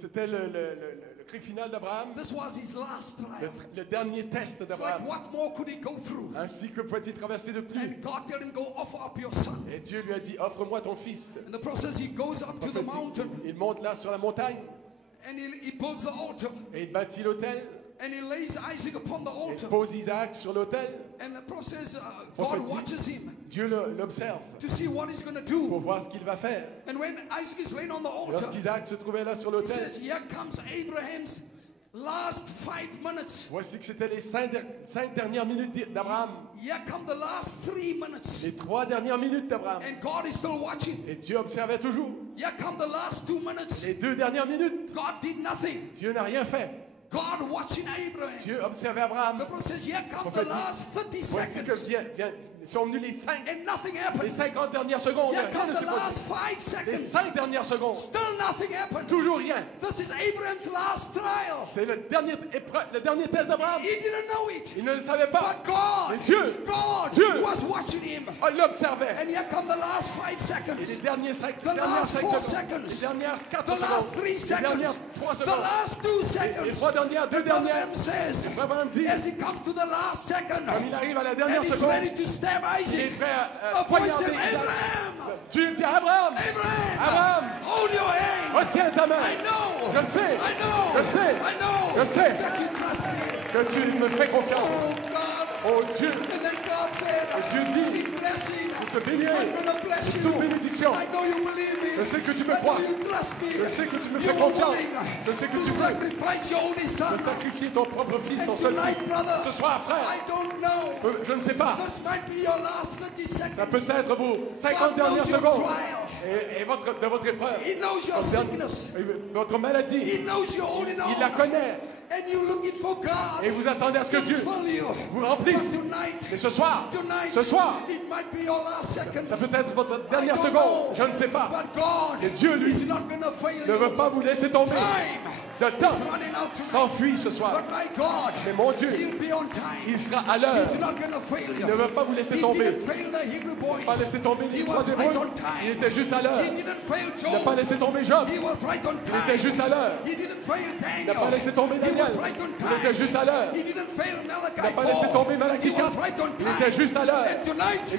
c'était le cri final d'Abraham, This was his last trial. le dernier test It's like, d'Abraham. what more could he go through? Ainsi que pouvait-il traverser de plus. And God told him, go offer up your son. Et Dieu lui a dit, offre-moi ton fils. In the process, he goes up to the Prophète dit, mountain il monte là sur la montagne and he builds the altar et il bâtit l'autel. and he lays Isaac upon the Il altar. pose Isaac sur l'autel. And the process, God Prophète dit, watches him Dieu l'observe to see what he's going to pour do. voir ce qu'il va faire. And when Isaac is laying on the Et altar, lorsqu'Isaac se trouvait là sur he l'autel, says, here comes Abraham's last 5 minutes. voici que c'était les cinq dernières minutes d'Abraham. Here come the last 3 minutes. Les 3 dernières minutes d'Abraham. And God is still watching. Et Dieu observait toujours. Here come the last 2 minutes. Les 2 dernières minutes, God did nothing. Dieu n'a rien fait. God watching Abraham. Dieu observait Abraham. The Bible says, here come the Prophète dit, last 30 Voici que seconds. sont venus les 5, And nothing les happened. 50 dernières secondes. Here Rien come ne the s'est passé. last 5 Les seconds. 5 dernières secondes. Still nothing happened. Toujours rien. This is Abraham's last trial. C'est le dernier test d'Abraham. He didn't know it. Il ne le savait pas. But God, Mais Dieu, God was watching him. il l'observait. And here come the last 5 Et les seconds. dernières 5 The last 4 secondes. seconds. Les dernières 4 The last 3 secondes. Les dernières seconds. 3 The secondes. last 2 Les seconds. 3 dernières, 2 Brother dernières. Branham says, Frère Branham dit, as he comes to the last second, comme il arrive à la dernière and he's seconde, ready to stab il est Isaac, prêt à a voice poignarder says, Isaac. Abraham, Dieu dit à Abraham, Abraham, Abraham, hold your hand. retiens ta main. I know, Je sais, I know, je sais, I know je sais that you trust me. que tu me fais confiance. Oh God. Oh Dieu, And then God said, et Dieu dit, in blessing, je te bénirai I'm going to bless de you. toute bénédiction. I know you believe me. Je sais que tu me I crois. know you trust me. Je sais que tu me You're fais confiance. willing Je sais que to tu veux sacrifice your only son. de sacrifier ton propre fils, ton And seul tonight, fils. brother, Ce soir, frère, I don't know. je ne sais pas. This might be your last 30 seconds. Ça peut être vos 50 God dernières knows your secondes trial. et de votre épreuve. He knows your sickness. Votre maladie, He knows you're holding il la on. connaît. And you're looking for God Et vous attendez à ce que to Dieu fill you. vous remplisse. But tonight, Et ce soir, it might be your last second. ça peut être votre I dernière don't seconde. know. Je ne sais pas. But God Et Dieu, lui, is not going to fail Ne veut you. pas vous laisser tomber. Time Le temps is running out tonight. s'enfuit ce soir. But my God, Mais mon Dieu, He'll be on time. il sera à l'heure. He's not going to fail you. Il ne veut pas vous laisser He tomber. didn't fail the Hebrew boys. Pas laisser tomber He les was 3 right Hébreux. on time. Il était juste à l'heure. He didn't fail Il n'a pas Job. laissé tomber Job. He was right on Il time. était juste à l'heure. He didn't fail Il Daniel. n'a pas laissé tomber He Daniel. was right on Il time. était juste à l'heure. He didn't fail Malachi Il n'a pas laissé 4. tomber Malachie He was 4. right on Il time. était juste à l'heure. And tonight, Et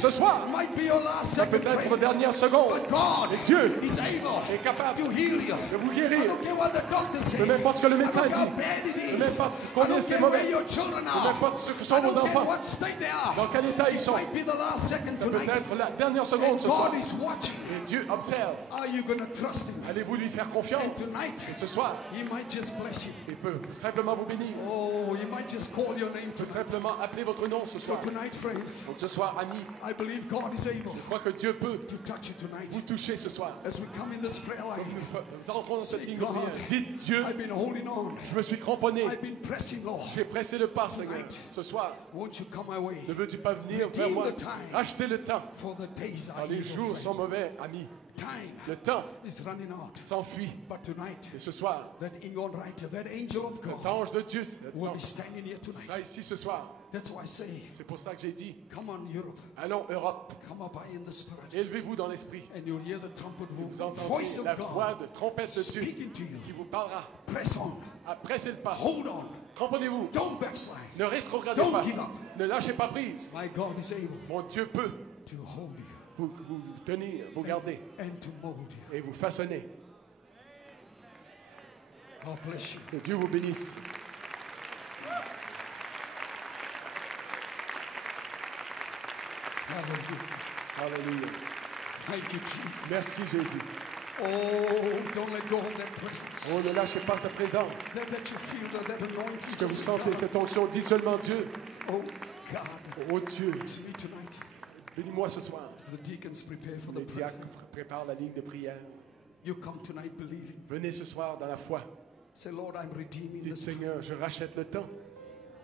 ce soir, might be your last ça peut second être vos fail. dernières secondes. But God Et Dieu is able est capable to heal you. de vous I guérir. don't care what the doctor says. Peu importe ce que le médecin I don't care dit. how bad it Peu is. importe I combien don't c'est care mauvais. where your children Peu are. importe ce que I sont vos don't care enfants. what state they are. Dans quel état ils sont. Might be the last second Ça peut tonight. être la dernière seconde And ce soir. God is watching. Et Dieu observe. Are you going to trust Him? Allez-vous lui faire confiance. And tonight, Et ce soir, He might just bless you. il peut simplement vous bénir. Oh, He might just call your name Il peut tonight. simplement appeler votre nom ce So soir. tonight, friends, Donc ce soir, amis, I believe God is able je crois que Dieu peut to touch you tonight. vous toucher ce soir. As we come in this prayer line, Nous entrons dans cette Say, ligne de God, prière. Dites Dieu, I've been holding on. je me suis cramponné. I've been pressing, Lord. J'ai pressé le pas, Seigneur. Tonight. Ce soir, Won't you come my way? ne veux-tu pas venir vers Redeem moi? the time. Racheter le temps. For the days Car are les evil, jours friend. sont mauvais, amis. Time Le temps is running out. s'enfuit. But tonight, Et ce soir, that Ingon writer, that angel of cet God, ange de Dieu will be standing here tonight. sera ici ce soir. That's why I say, C'est pour ça que j'ai dit, come on, Europe, allons Europe, come up high in the spirit, élevez-vous dans l'esprit. and you'll hear the trumpet Vous voice entendrez of la voix God de trompette de Dieu speaking to you. qui vous parlera. Press on, Pressez le pas. hold on, Cramponnez-vous. don't backslide. Ne rétrogradez Don't pas. give up. Ne lâchez pas prise. My God is able Mon Dieu peut to hold you vous tenir, vous garder and to mold you. et vous façonner. God bless you. Que Dieu vous bénisse. Hallelujah. Alléluia. Thank you, Jesus. Merci Jésus. Oh, don't let go of that presence. Oh, ne lâchez pas sa présence. That you feel that anointing. Que vous sentez cette onction, dis seulement Dieu. Oh, God. Oh Dieu, It's me tonight. bénis-moi ce soir. As the deacons prepare for the Les prayer. diacres préparent la ligue de prière. You come tonight believing. Venez ce soir dans la foi. Say, Lord, I'm redeeming Dites this. Seigneur, je rachète le temps.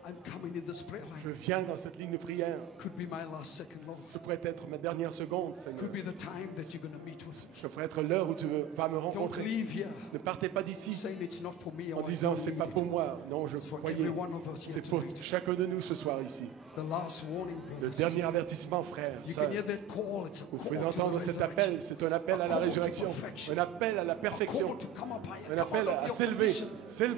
I'm coming in this prayer Je line. viens dans cette ligne de prière. Could be my last second, Lord. Ce pourrait être ma dernière seconde, Seigneur. Could be the time that you're going to meet with. Ce pourrait être l'heure où tu vas me Don't rencontrer. leave here Ne partez pas d'ici saying it's not for me. en disant c'est pas pour moi. Non, je It's for croyais. every one of us here C'est pour tonight. chacun de nous ce soir ici. The last warning, Le brothers. dernier avertissement, frère, You sœur. can hear that call. It's a Vous call pouvez to entendre cet resurrection. appel. C'est un appel à la résurrection. Un appel à la A perfection. call to come up higher. Un Come appel out of à your s'élever. condition.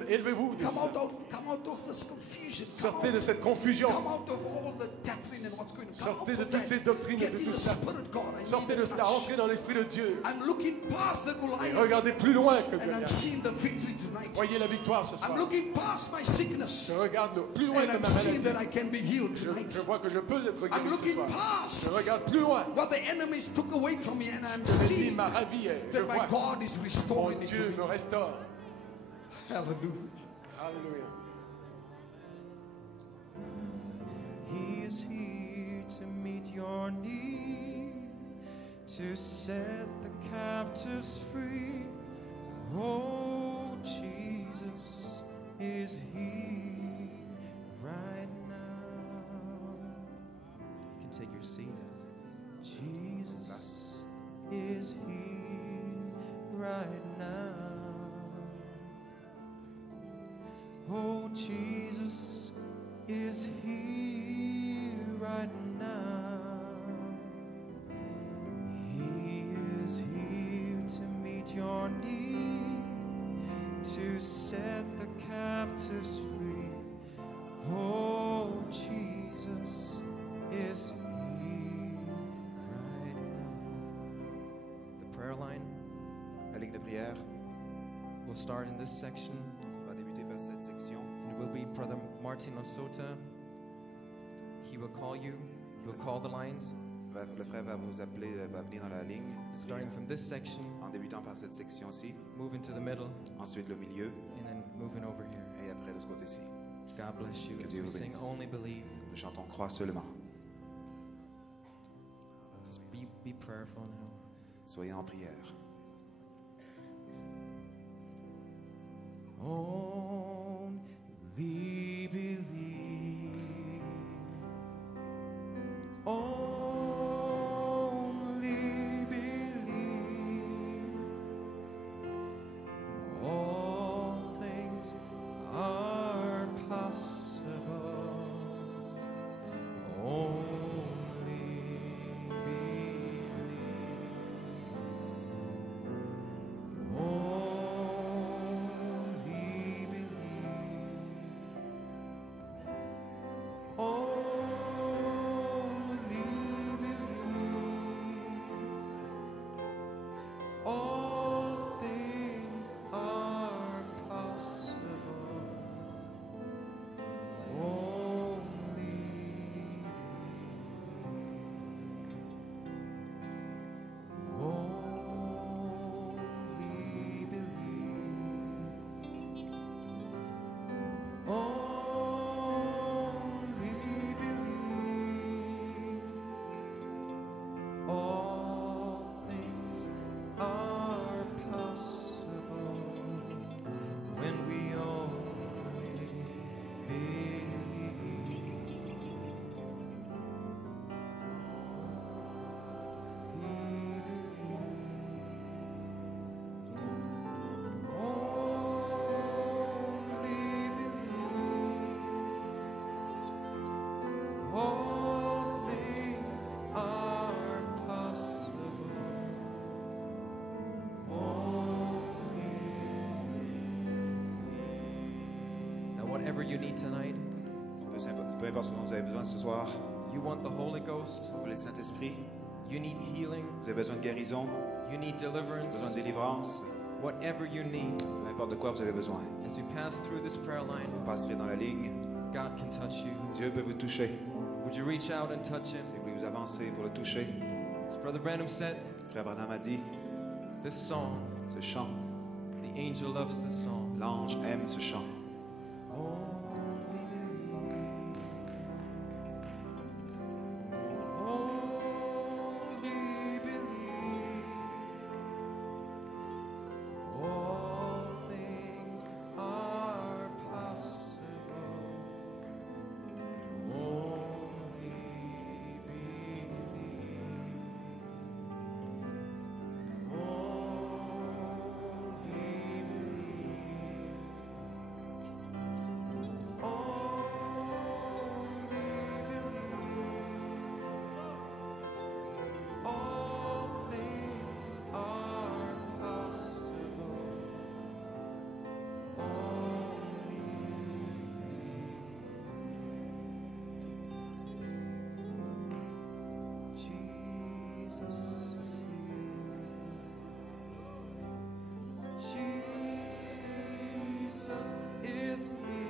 Élevez-vous. Come out of this confusion. Sortez de cette confusion. Come out of all the doctrine and what's going to come Sortez out de of toutes that. ces doctrines et Get de in tout the cela. spirit, God. I Sortez need de a cela. touch. Entrez dans l'esprit de Dieu. I'm looking past the Et Goliath regardez plus loin que and I'm Goliath. seeing the victory tonight. Voyez la victoire ce I'm soir. looking past my sickness Je regarde plus loin and que I'm ma seeing maladie. that I can be healed Je tonight. vois que je peux être I'm guéri ce looking soir. past Je regarde plus loin. what the enemies took away from me and I'm Que l'ennemi seeing m'a ravi. Et je that my vois God is mon restoring it to Dieu me. me restaure. Hallelujah. Alléluia. He is here to meet your need, to set the captives free. Oh, Jesus is here right now. You can take your seat. Jesus is here right now. Oh, Jesus is here right now. He is here to meet your need, to set the captives free. Oh, Jesus is here right now. The prayer line La ligne de prière will start in this section. va débuter par cette section. It will be Brother Martin Osota. He will call you. He will call the lines. Le frère va vous appeler, va venir dans la ligne. Starting from this section, En débutant par cette section-ci, move into the middle, ensuite le milieu and then moving over here. et après de ce côté-ci. God bless you Que as Dieu we vous sing bénisse. Only Believe. Nous chantons Croix seulement. Just be prayerful now. Soyez en prière. Only believe. Only believe. All things are possible. Only believe. Only believe. Only Whatever you need tonight, Peu importe ce dont vous avez besoin ce soir, you want the Holy Ghost, vous voulez le Saint-Esprit, you need healing, vous avez besoin de guérison, you need deliverance, besoin de délivrance, whatever you need, peu importe de quoi vous avez besoin. as you pass through this prayer line, Vous passerez dans la ligne, God can touch you. Dieu peut vous toucher. Would you reach out and touch Him? Si vous voulez vous avancer pour le toucher, As Brother Branham said, Frère Branham a dit, this song, ce chant, the angel loves this song. l'ange aime ce chant. Only believe. All things are possible. Only believe. All things are possible. Jesus is here.